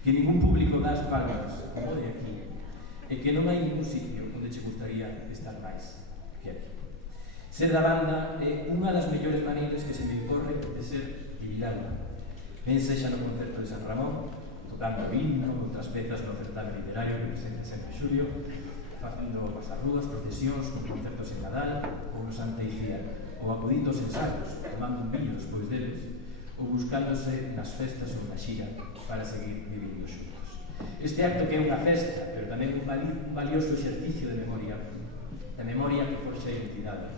Que ningún público das palmas, como de aquí, e que non hai ningún sitio onde che gustaría estar máis que aquí. Ser da banda é unha das mellores maneiras que se me ocorre de ser vivilano. Ben sexa no concerto de San Ramón, tocando o himno, outras pezas no certame literario que presenta sempre Xulio, facendo as rúas, procesións, con concertos en Nadal, ou no Santa Icía, ou acudindo aos ensaios, tomando un viño despois deles, ou buscándose nas festas ou na xira para seguir vivindo xuntos. Este acto que é unha festa, pero tamén un valioso exercicio de memoria que forxa a identidade,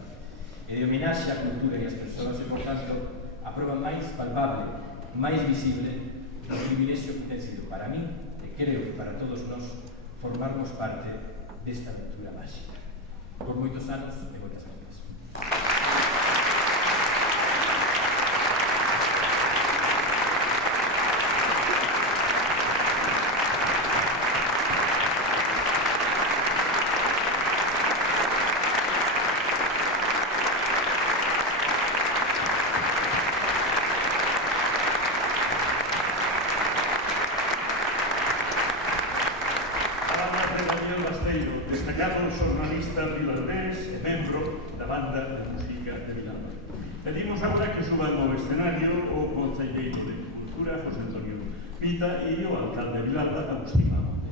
e de homenaxe á cultura e ás persoas, e, por tanto, a prova máis palpable, máis visible do privilexio que ten sido para mí, e creo que para todos nós, formarmos parte desta aventura máxica. Por moitos anos e moitas gracias. Destacado xornalista vilardés e membro da banda de música de Vilalba. Pedimos agora que suban ao escenario o concelleiro de Cultura, José Antonio Pita, e o alcalde de Vilalba, Agustín Mamonte.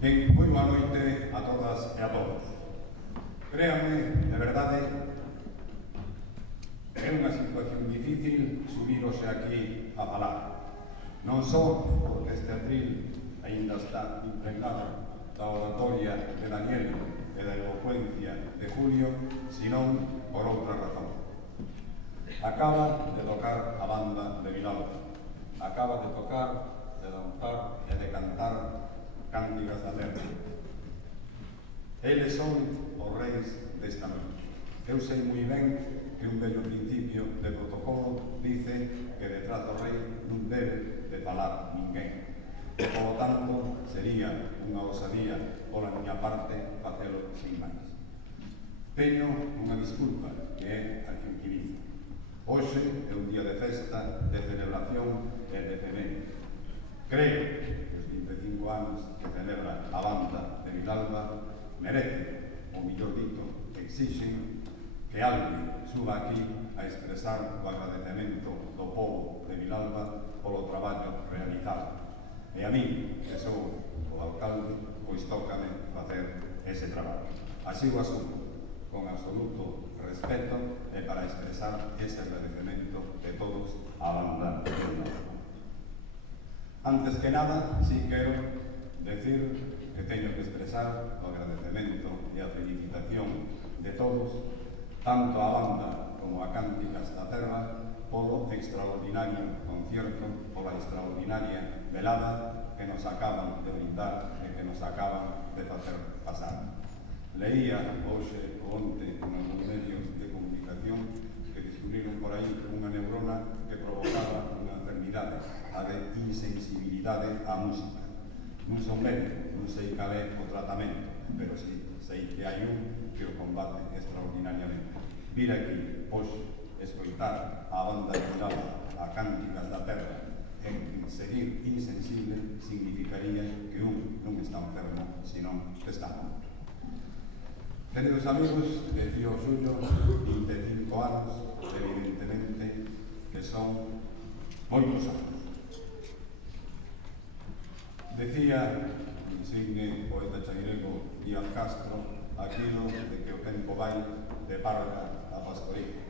Moi boa noite a todas e a todos. Créanme, de verdade, é unha situación difícil subirose aquí a falar. Non só porque este atril aínda está impregnado da oratoria de Daniel e da elocuencia de Julio, senón por outra razón. Acaba de tocar a banda de Vilalba. Acaba de tocar, de danzar e de cantar cánticas da terra. Eles son os reis desta noite. Eu sei moi ben que un bello principio de protocolo dice que detrás do rei non debe de falar ninguén. E, polo tanto, sería unha osadía pola miña parte facelo sin máis. Teño unha disculpa que é a que utilizo. Hoxe é un día de festa, de celebración e de femento. Creo que os 25 anos que celebra a banda de Vilalba merece, ou millor dito, exixen que alguén suba aquí a expresar o agradecemento do povo de Vilalba polo traballo realizado. E a mí, que sou o alcalde, pois tócame facer ese traballo. Así o asumo, con absoluto respeto e para expresar ese agradecemento de todos á banda de Vilalba. Antes que nada, sí quero decir que teño que expresar o agradecemento e a felicitación de todos, tanto á banda como a Cánticas da Terra, polo extraordinario concierto, pola extraordinaria velada que nos acaban de brindar e que nos acaban de facer pasar. Leía hoxe ou onte nos medios de comunicación que descubriron por aí unha neurona que provocaba unha enfermidade, a de insensibilidade á música. Non son médico, non sei cal é o tratamento, pero sí, sei que hai un que o combate extraordinariamente. Vir aquí, hoxe, escoitar a banda de Vilalba, a Cánticas da Terra, en seguir insensible, significaría que un non está enfermo, senón que está morto. Queridos amigos, decía o suyo, 25 anos, evidentemente, que son moitos anos. Decía o insigne poeta chairego Díaz Castro aquilo de que o tempo Covai de Parga a Pastoriza.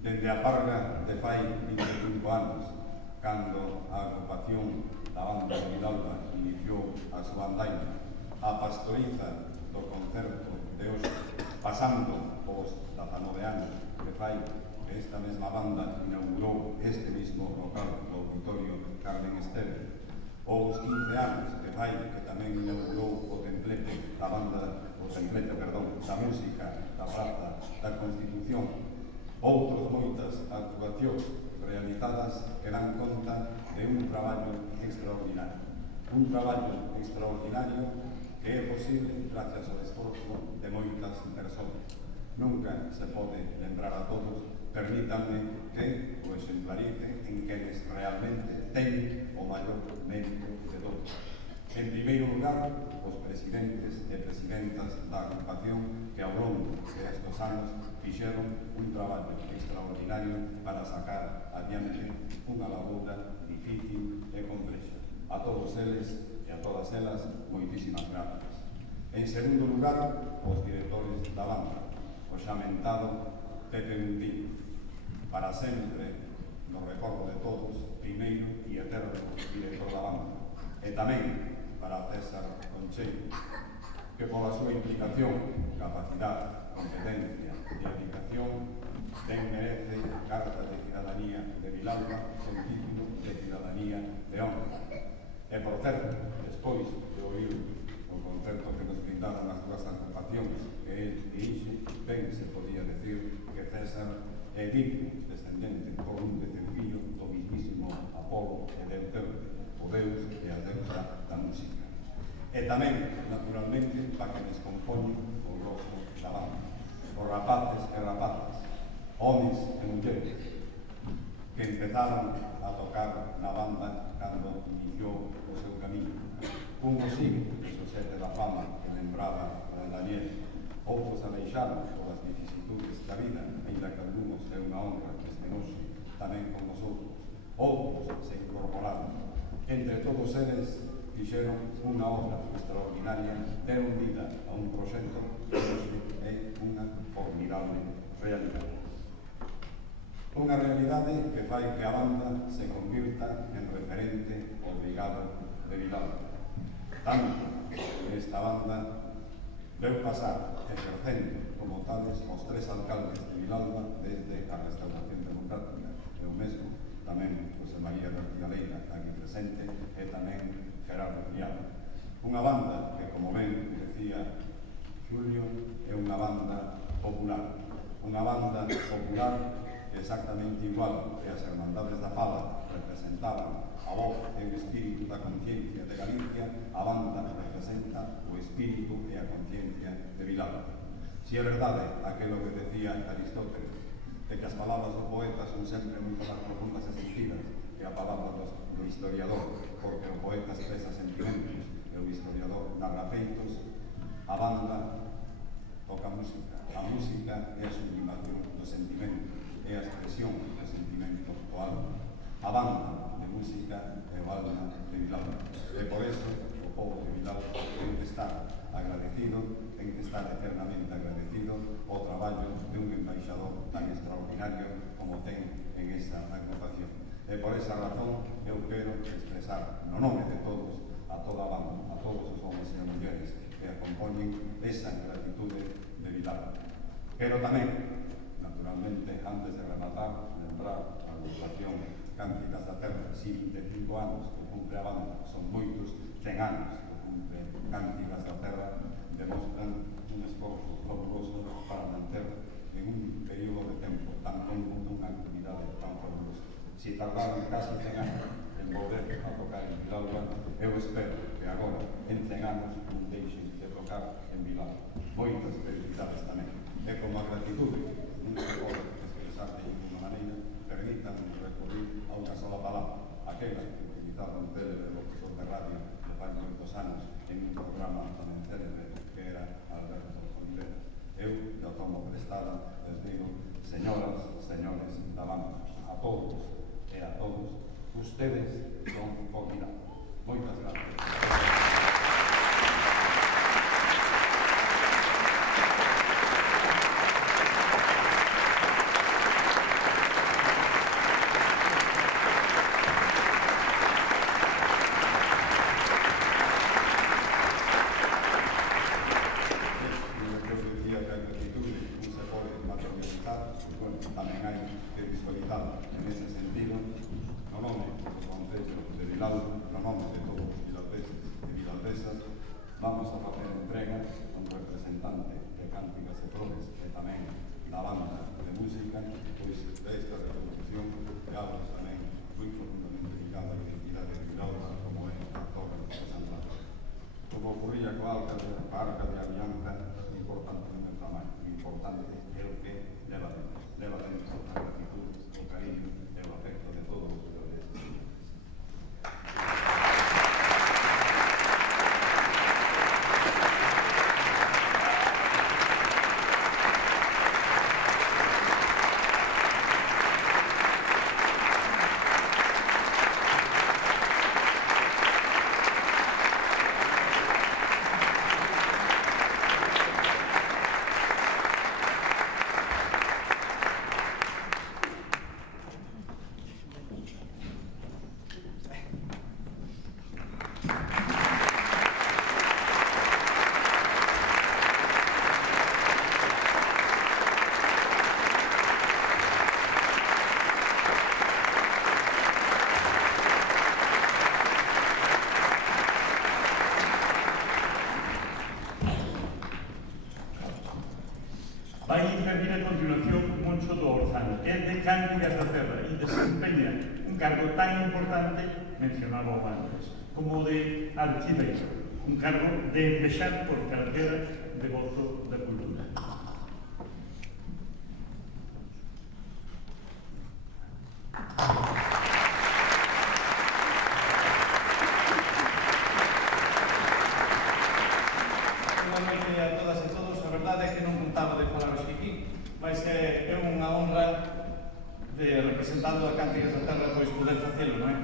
Dende a Parga de fai 25 anos, cando a agrupación da banda de Vilalba iniciou a súa andaina, a Pastoriza do concerto de hoxe, pasando os 19 anos que fai que esta mesma banda inaugurou este mismo local do auditorio Carmen Esteve, ou os 15 anos que fai que tamén inaugurou o templete da banda, da música da Praza da Constitución, outros moitas actuacións realizadas que dan conta de un traballo extraordinario. Un traballo extraordinario que é posible gracias ao esforzo de moitas persoas. Nunca se pode lembrar a todos, permítanme que o exemplarice en quenes realmente ten o maior mérito de todos. En primeiro lugar, os presidentes e presidentas da agrupación que ao longo destes anos fixeron un traballo extraordinario para sacar adiante unha laboura difícil e complexa. A todos eles e a todas elas, moitísimas gracias. En segundo lugar, os directores da banda, o xamentado Pepe Mundiño, para sempre, no recordo de todos, primeiro e eterno director da banda, e tamén para César Concheiro, que pola súa implicación, capacidade, competencia e aplicación ten merece carta de cidadanía de Vilalba con título de cidadanía de honra. E por certo, despois de oír o concerto que nos brindaron as dúas agrupacións que el dirixe, ben se podía decir que César é digno descendente por un descendido do mismísimo Apolo e Deutero, o deus e a deusa da música. E tamén, naturalmente, para que les compoñen o grosso da banda. Os rapaces e rapazas, homes e mulleres, que empezaron a tocar na banda cando iniciou o seu camiño. Un sigue o sete da fama que lembraba o Daniel. Outros aleixaron polas vicisitudes da vida, ainda que algunos é unha honra que este noxe tamén con nosotros. Outros se incorporaron. Entre todos eles fixeron unha obra extraordinaria, deron vida a un proxecto que hoxe é unha formidable realidade. Unha realidade que fai que a banda se convirta en referente obrigado de Vilalba. Tanto que esta banda veu pasar exercendo como tales os tres alcaldes de Vilalba desde a restauración democrática, e o mesmo tamén José María García Leira, aquí presente, e tamén Gerardo Triano. Unha banda que, como ben decía Xulio, é unha banda popular. Unha banda popular exactamente igual que as Hermandades da Fala representaban a voz e o espírito da conciencia de Galicia, a banda representa o espírito e a conciencia de Vilalba. Si é verdade aquilo que decía Aristóteles, de que as palabras do poeta son sempre moito máis profundas e sentidas que a palabra do historiador, porque o poeta expresa sentimentos e o historiador narra feitos, a banda toca música. A música é a sublimación do sentimento, é a expresión do sentimento do alma. A banda de música é o alma de Vilalba. E por eso o povo de Vilalba ten que estar agradecido, ten que estar eternamente agradecido ao traballo de un embaixador tan extraordinario como ten en esa agrupación. E por esa razón eu quero expresar no nome de todos, a toda a banda, a todos os homens e mulleres que a compoñen esa gratitude de Vilalba. Pero tamén, naturalmente, antes de rematar, lembrar a agrupación Cánticas da Terra, si 25 anos que cumpre a banda, son moitos, 100 anos que cumpre Cánticas da Terra, demostran un esforzo fabuloso para manter en un período de tempo tan longo unha actividade tan fabulosa. Si tardaron casi 100 anos en volver a tocar en Vilalba, eu espero que agora, en 100 anos, non deixen de tocar en Vilalba. Moitas felicidades tamén. E como a gratitude non se pode expresar de ninguna maneira, permitan recurrir a unha sola palabra, aquela que utilizaba un célebre locutor de radio de fai moitos anos en un programa tamén célebre que era Alberto Olivera. Eu ya tomo prestada, les digo, señoras, señores da banda, a todos e a todos, ustedes son formidables. Moitas gracias. buscar, bueno, tamén hai que visualizar en ese sentido, no nome do Concello de Vilalba, no nome de todos os vilaldeses e vilalesas, vamos a facer entrega a un representante de Cánticas e Flores e tamén da banda de música, pois desta reproducción de algo tamén moi profundamente ligada á identidade de Vilalba, como é a Torre de Santa Rosa. Como ocurría coa Arca de Alianza, importante non é o tamaño, o importante é o que leva dentro a gratitud, o cariño e o afecto de todos os vilaldeses. Vai intervir a continuación Moncho do Orzán, que é de Cánticas da Terra e desempeña un cargo tan importante, mencionado antes, como o de archiveiro, un cargo de empezar por cartera de voto da cultura. Representando a Cánticas da Terra, pois poder facelo, non é?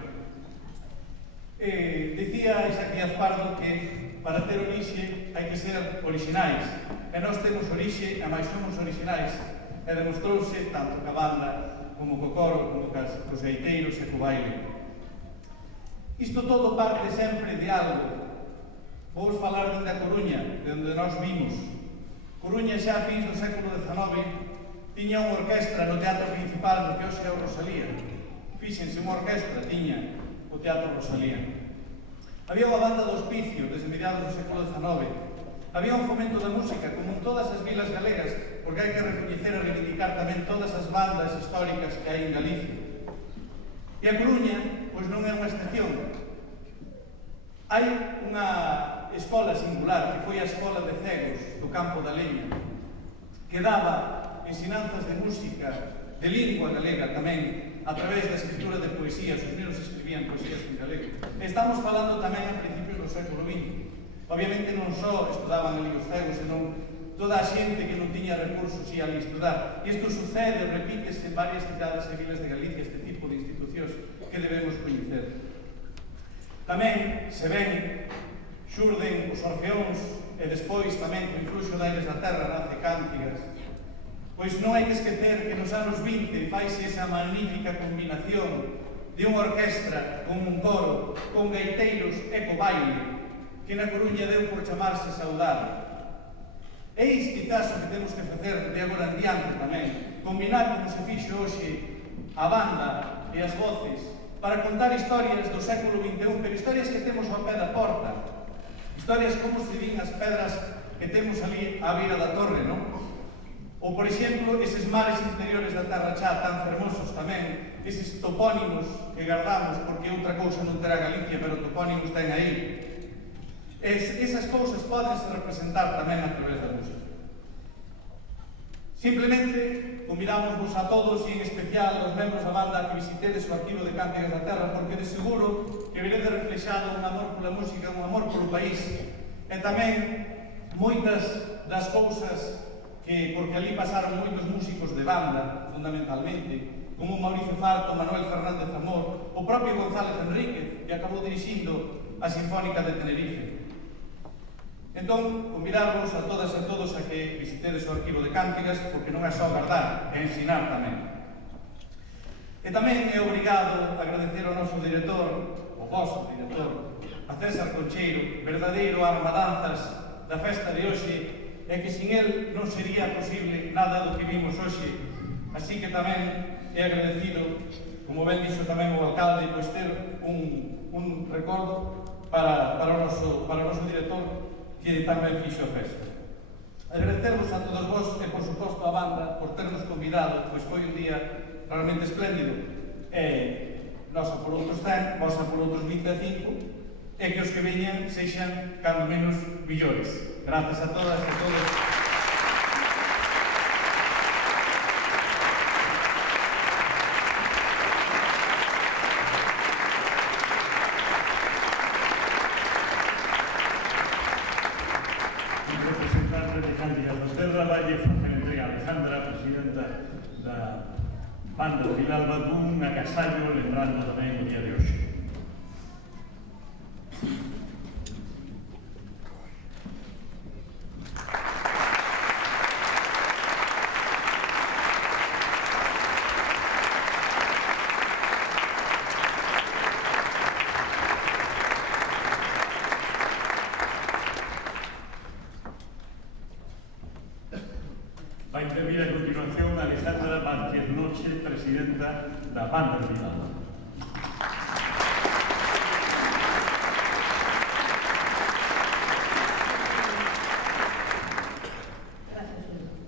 Dicía Isaac Díaz Pardo que para ter orixe hai que ser orixinais, e nós temos orixe, e máis somos orixinais, e demostrouse tanto ca banda como co coro, como cos gaiteiros e co baile. Isto todo parte sempre de algo. Vou falar dende a Coruña, de onde nós vimos. Coruña xa a fins do século XIX tiña unha orquestra no teatro principal no que hoxe é o Rosalía. Fíxense, unha orquestra tiña o teatro Rosalía. Había unha banda do Hospicio desde mediados do século XIX. Había un fomento da música, como en todas as vilas galegas, porque hai que recoñecer e reivindicar tamén todas as bandas históricas que hai en Galicia. E a Coruña, pois non é unha excepción. Hai unha escola singular, que foi a Escola de Cegos do Campo da Leña, que daba ensinanzas de música, de lingua galega tamén, a través da escritura de poesías. Os nenos escribían poesías en galego. Estamos falando tamén a principios do século XX. Obviamente non só estudaban ali os cegos, senón toda a xente que non tiña recursos ia ali estudar. E isto sucede, repítese en varias cidades e vilas de Galicia, este tipo de institucións que debemos coñecer. Tamén se ven, xurden os orfeóns e despois tamén co influxo da Aires da Terra nace Cántigas. Pois non hai que esquecer que nos anos 20 faise esa magnífica combinación de unha orquestra con un coro, con gaiteiros e co baile, que na Coruña deu por chamarse Saudade. Eis quizás o que temos que facer de agora en diante tamén, combinar como se fixo hoxe a banda e as voces para contar historias do século XXI, pero historias que temos ao pé da porta, historias como se din as pedras que temos ali á beira da torre, non? Ou, por exemplo, eses mares interiores da Terra Chá tan fermosos tamén, eses topónimos que guardamos, porque outra cousa non terá Galicia, pero topónimos ten aí. Esas cousas podense representar tamén a través da música. Simplemente convidamos a todos, e en especial aos membros da banda, que visitedes o arquivo de Cánticas da Terra, porque de seguro que veredes reflexado un amor pola música, un amor polo país, e tamén moitas das cousas porque ali pasaron moitos músicos de banda, fundamentalmente, como Mauricio Farto, Manuel Fernández Amor, o propio González Enríquez, que acabou dirixindo a Sinfónica de Tenerife. Entón, convidarvos a todas e todos a que visitedes o arquivo de Cántigas, porque non é só guardar, é ensinar tamén. E tamén é obrigado agradecer ao noso director, o vosso director, a César Concheiro, verdadeiro armadanzas da festa de hoxe, e que sin el non sería posible nada do que vimos hoxe Así que tamén é agradecido, como ben dixo tamén o alcalde, pois ter un recordo para o noso director que tamén fixo a festa. Agradecervos a todos vos e, por suposto, a banda por ternos convidado, pois foi un día realmente espléndido. Nosa por outros 100, vosa por outros 25, e que os que veñan sexan cando menos millores. Gracias a todas e a todos. Banda de Vilalba dun agasallo lembrando tamén o día de hoxe. Vai intervir a continuación Alejandra Vázquez Noche, presidenta da Banda de Vilalba.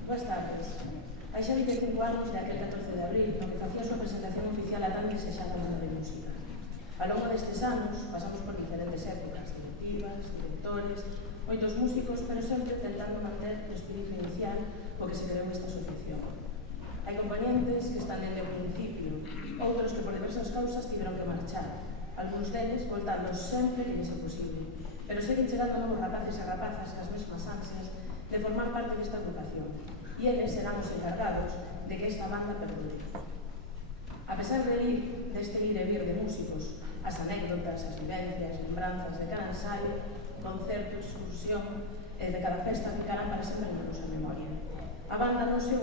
Boas tardes. Hai xa 25 anos de aquel 14 de abril, no que facía a súa presentación oficial a tan desexada banda de música. Ao longo destes anos, pasamos por diferentes épocas, directivas, directores, moitos músicos, pero sempre tentando manter o espírito inicial o que se creou esta asociación. Hai componentes que están dende o principio, outros que por diversas causas tiveron que marchar, algúns deles voltando sempre que lles é posible, pero seguen chegando novos rapaces e rapazas cas mesmas ansias de formar parte desta agrupación, e eles serán os encargados de que esta banda perdure. A pesar deste ir e vir de músicos, as anécdotas, as vivencias, lembranzas de cada ensaio, concerto, excursión de cada festa ficarán para sempre na nosa memoria. A banda non é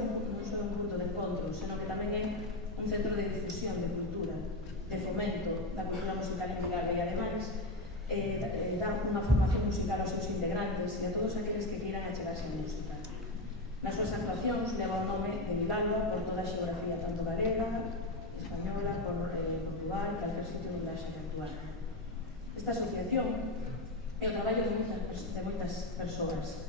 un punto de encontro, senón que tamén é un centro de difusión de cultura, de fomento da cultura musical en Vilalba e, ademais, dá unha formación musical aos seus integrantes e a todos aqueles que queiran achegarse a música. Nas súas actuacións leva o nome de Vilalba por toda a xeografía, tanto galega, española, Portugal e calquer sitio onde haxa que actuar. Esta asociación é o traballo de moitas persoas.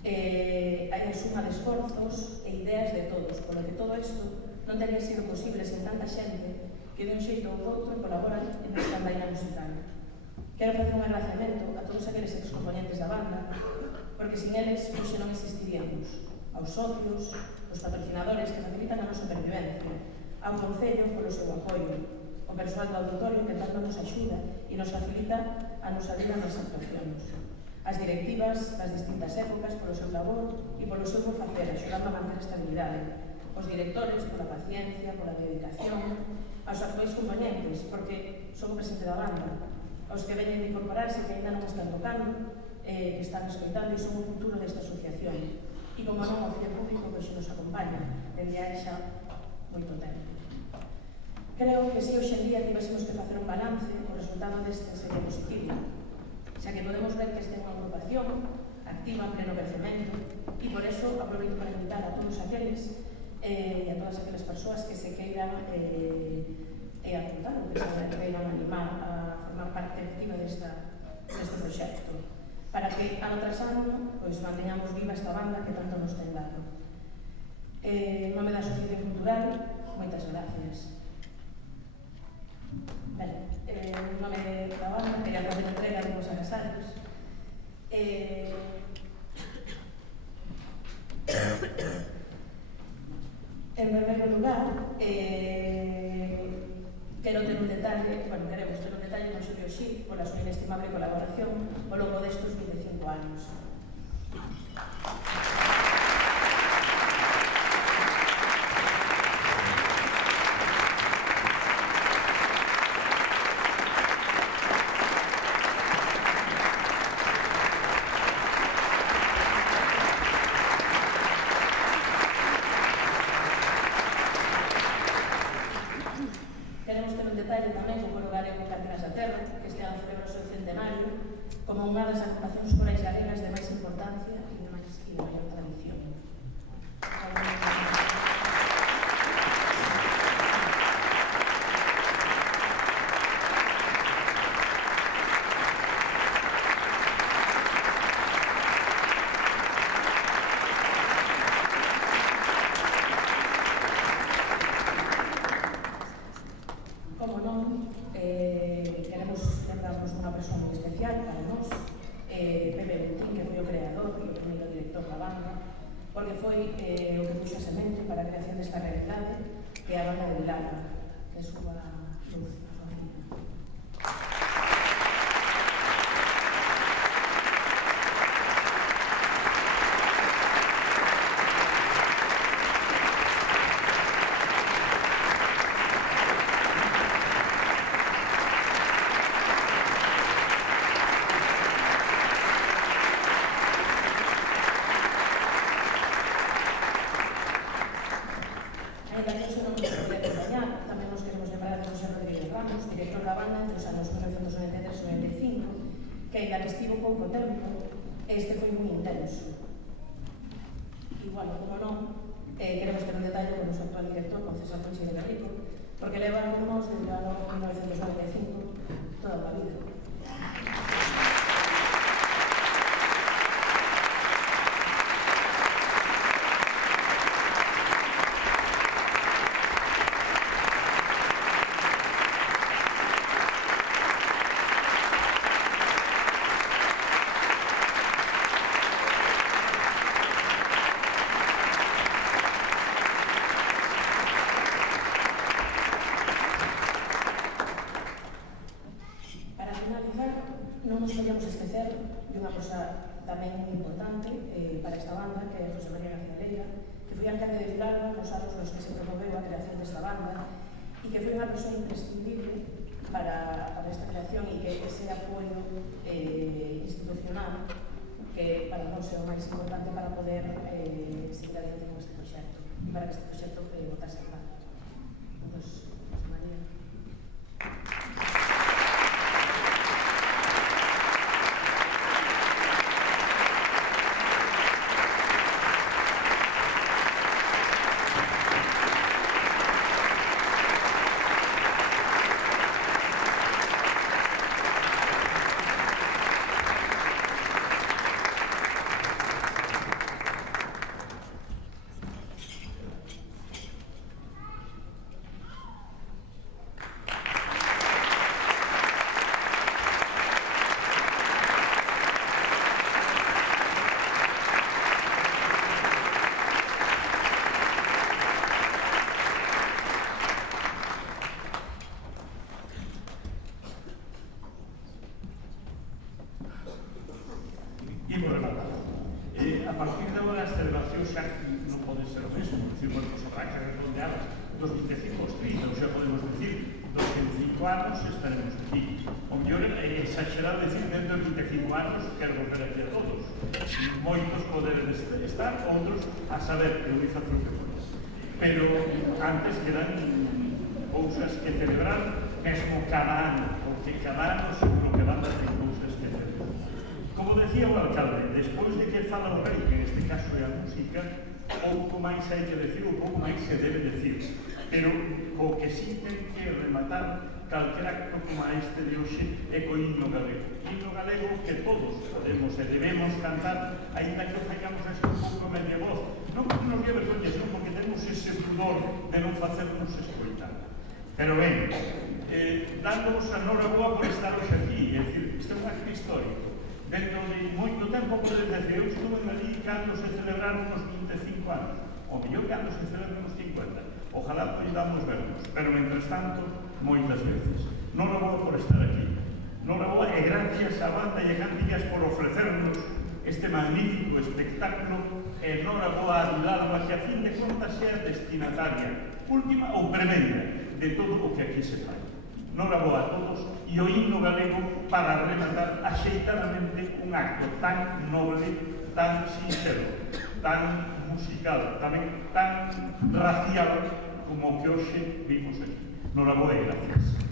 Hai a suma de esforzos e ideas de todos, polo que todo isto non teria sido posible sen tanta xente que de un xeito ou outro colaboran nesta andaina musical. Quero facer un agradecemento a todos aqueles excomponentes da banda, porque sin eles hoxe non existiríamos, aos socios, os patrocinadores que facilitan a nosa supervivencia, ao Concello polo seu apoio, o persoal do auditorio que tanto nos axuda e nos facilita a nosa vida nas actuacións, as directivas das distintas épocas polo seu labor e polo seu bo facer, axudando a manter a estabilidade, os directores pola paciencia, pola dedicación, aos actuais componentes, porque son o presente da banda, aos que veñen de incorporarse que ainda non están tocando, que están escoitando e son o futuro desta asociación. E como non o fío público que xe nos acompaña, dende hai xa moito tempo. Creo que se hoxe en día tivésemos que facer un balance, o resultado deste sería positivo, xa que podemos ver que este é unha agrupación activa en pleno crecemento e por eso aproveito para invitar a todos aqueles e a todas aquelas persoas que se queiran apuntar ou que se queiran animar a formar parte activa deste proxecto, para que ano tras ano manteñamos viva esta banda que tanto nos ten dado. En nome da Asociación Cultural, moitas gracias. Ben, en nome da banda, quería facer entrega de vos agasallos. En primeiro lugar, queremos ter un detalle con Xulio Xil pola súa inestimable colaboración ao longo destes 25 anos. Como unha das agrupacións corais galegas de máis importancia e de maior tradición. foi o que puxo a semente para a creación desta realidade, que é a banda de Vilalba, que é a súa luz, a súa vida. Director da banda entre os anos 1993 e 1995, que ainda que estivo pouco tempo, este foi moi intenso. Igual, como non, queremos ter un detalle con o noso actual director, con César Conchi de Garrido, porque leva con nós desde o ano 1995 toda a vida. Non nos podemos esquecer de unha cosa tamén moi importante para esta banda, que é José María García Leira, que foi alcalde de Vilalba nos anos nos que se promoveu a creación desta banda e que foi unha persoa imprescindible para esta creación e que ese apoio institucional que para nós é o máis importante para poder seguir adiante con este proxecto e para que este proxecto botase a plano. José María. A partir de agora as celebracións xa non poden ser o mesmo, dicir, bueno, os arranques redondeadas dos 25 aos 30, ou xa podemos dicir, dos 25 anos estaremos aquí. O mellor é exagerado dicir dentro dos 25 anos quero volver aquí a todos. Moitos poderes estar, outros a saber que facer o que podes. Pero antes quedan cousas que celebrar mesmo cada ano, porque cada ano seguro que van a ter cousas que celebrar. Como decía o alcalde, despois de que fala o rei, que neste caso é a música, pouco máis hai que decir, ou pouco máis se debe decir. Pero o que sí ten que rematar calquer acto como a este de hoxe é co himno galego. Himno galego que todos podemos e debemos cantar, ainda que o fallamos así un pouco a media voz. Non porque nos lle vergonha, senón porque temos ese pudor de non facernos escoitar. Pero ben, dándonos a noraboa por estar hoxe aquí, é dicir, isto é un acto histórico. Dentro de moito tempo podes decir, eu estuve ali cando se celebraron os 25 anos, ou mellor cando se celebran os 50. Ojalá poidamos vernos, pero mentres tanto, moitas veces. Noraboa por estar aquí. Noraboa e gracias á banda e a Cantillas por ofrecernos este magnífico espectáculo e noraboa a Vilalba, que a fin de contas é a destinataria última ou prevenda de todo o que aquí se fai. Noraboa a todos e o himno galego para rematar axeitadamente un acto tan noble, tan sincero, tan musical, tamén tan racial como o que hoxe vimos aquí. Noraboa e gracias.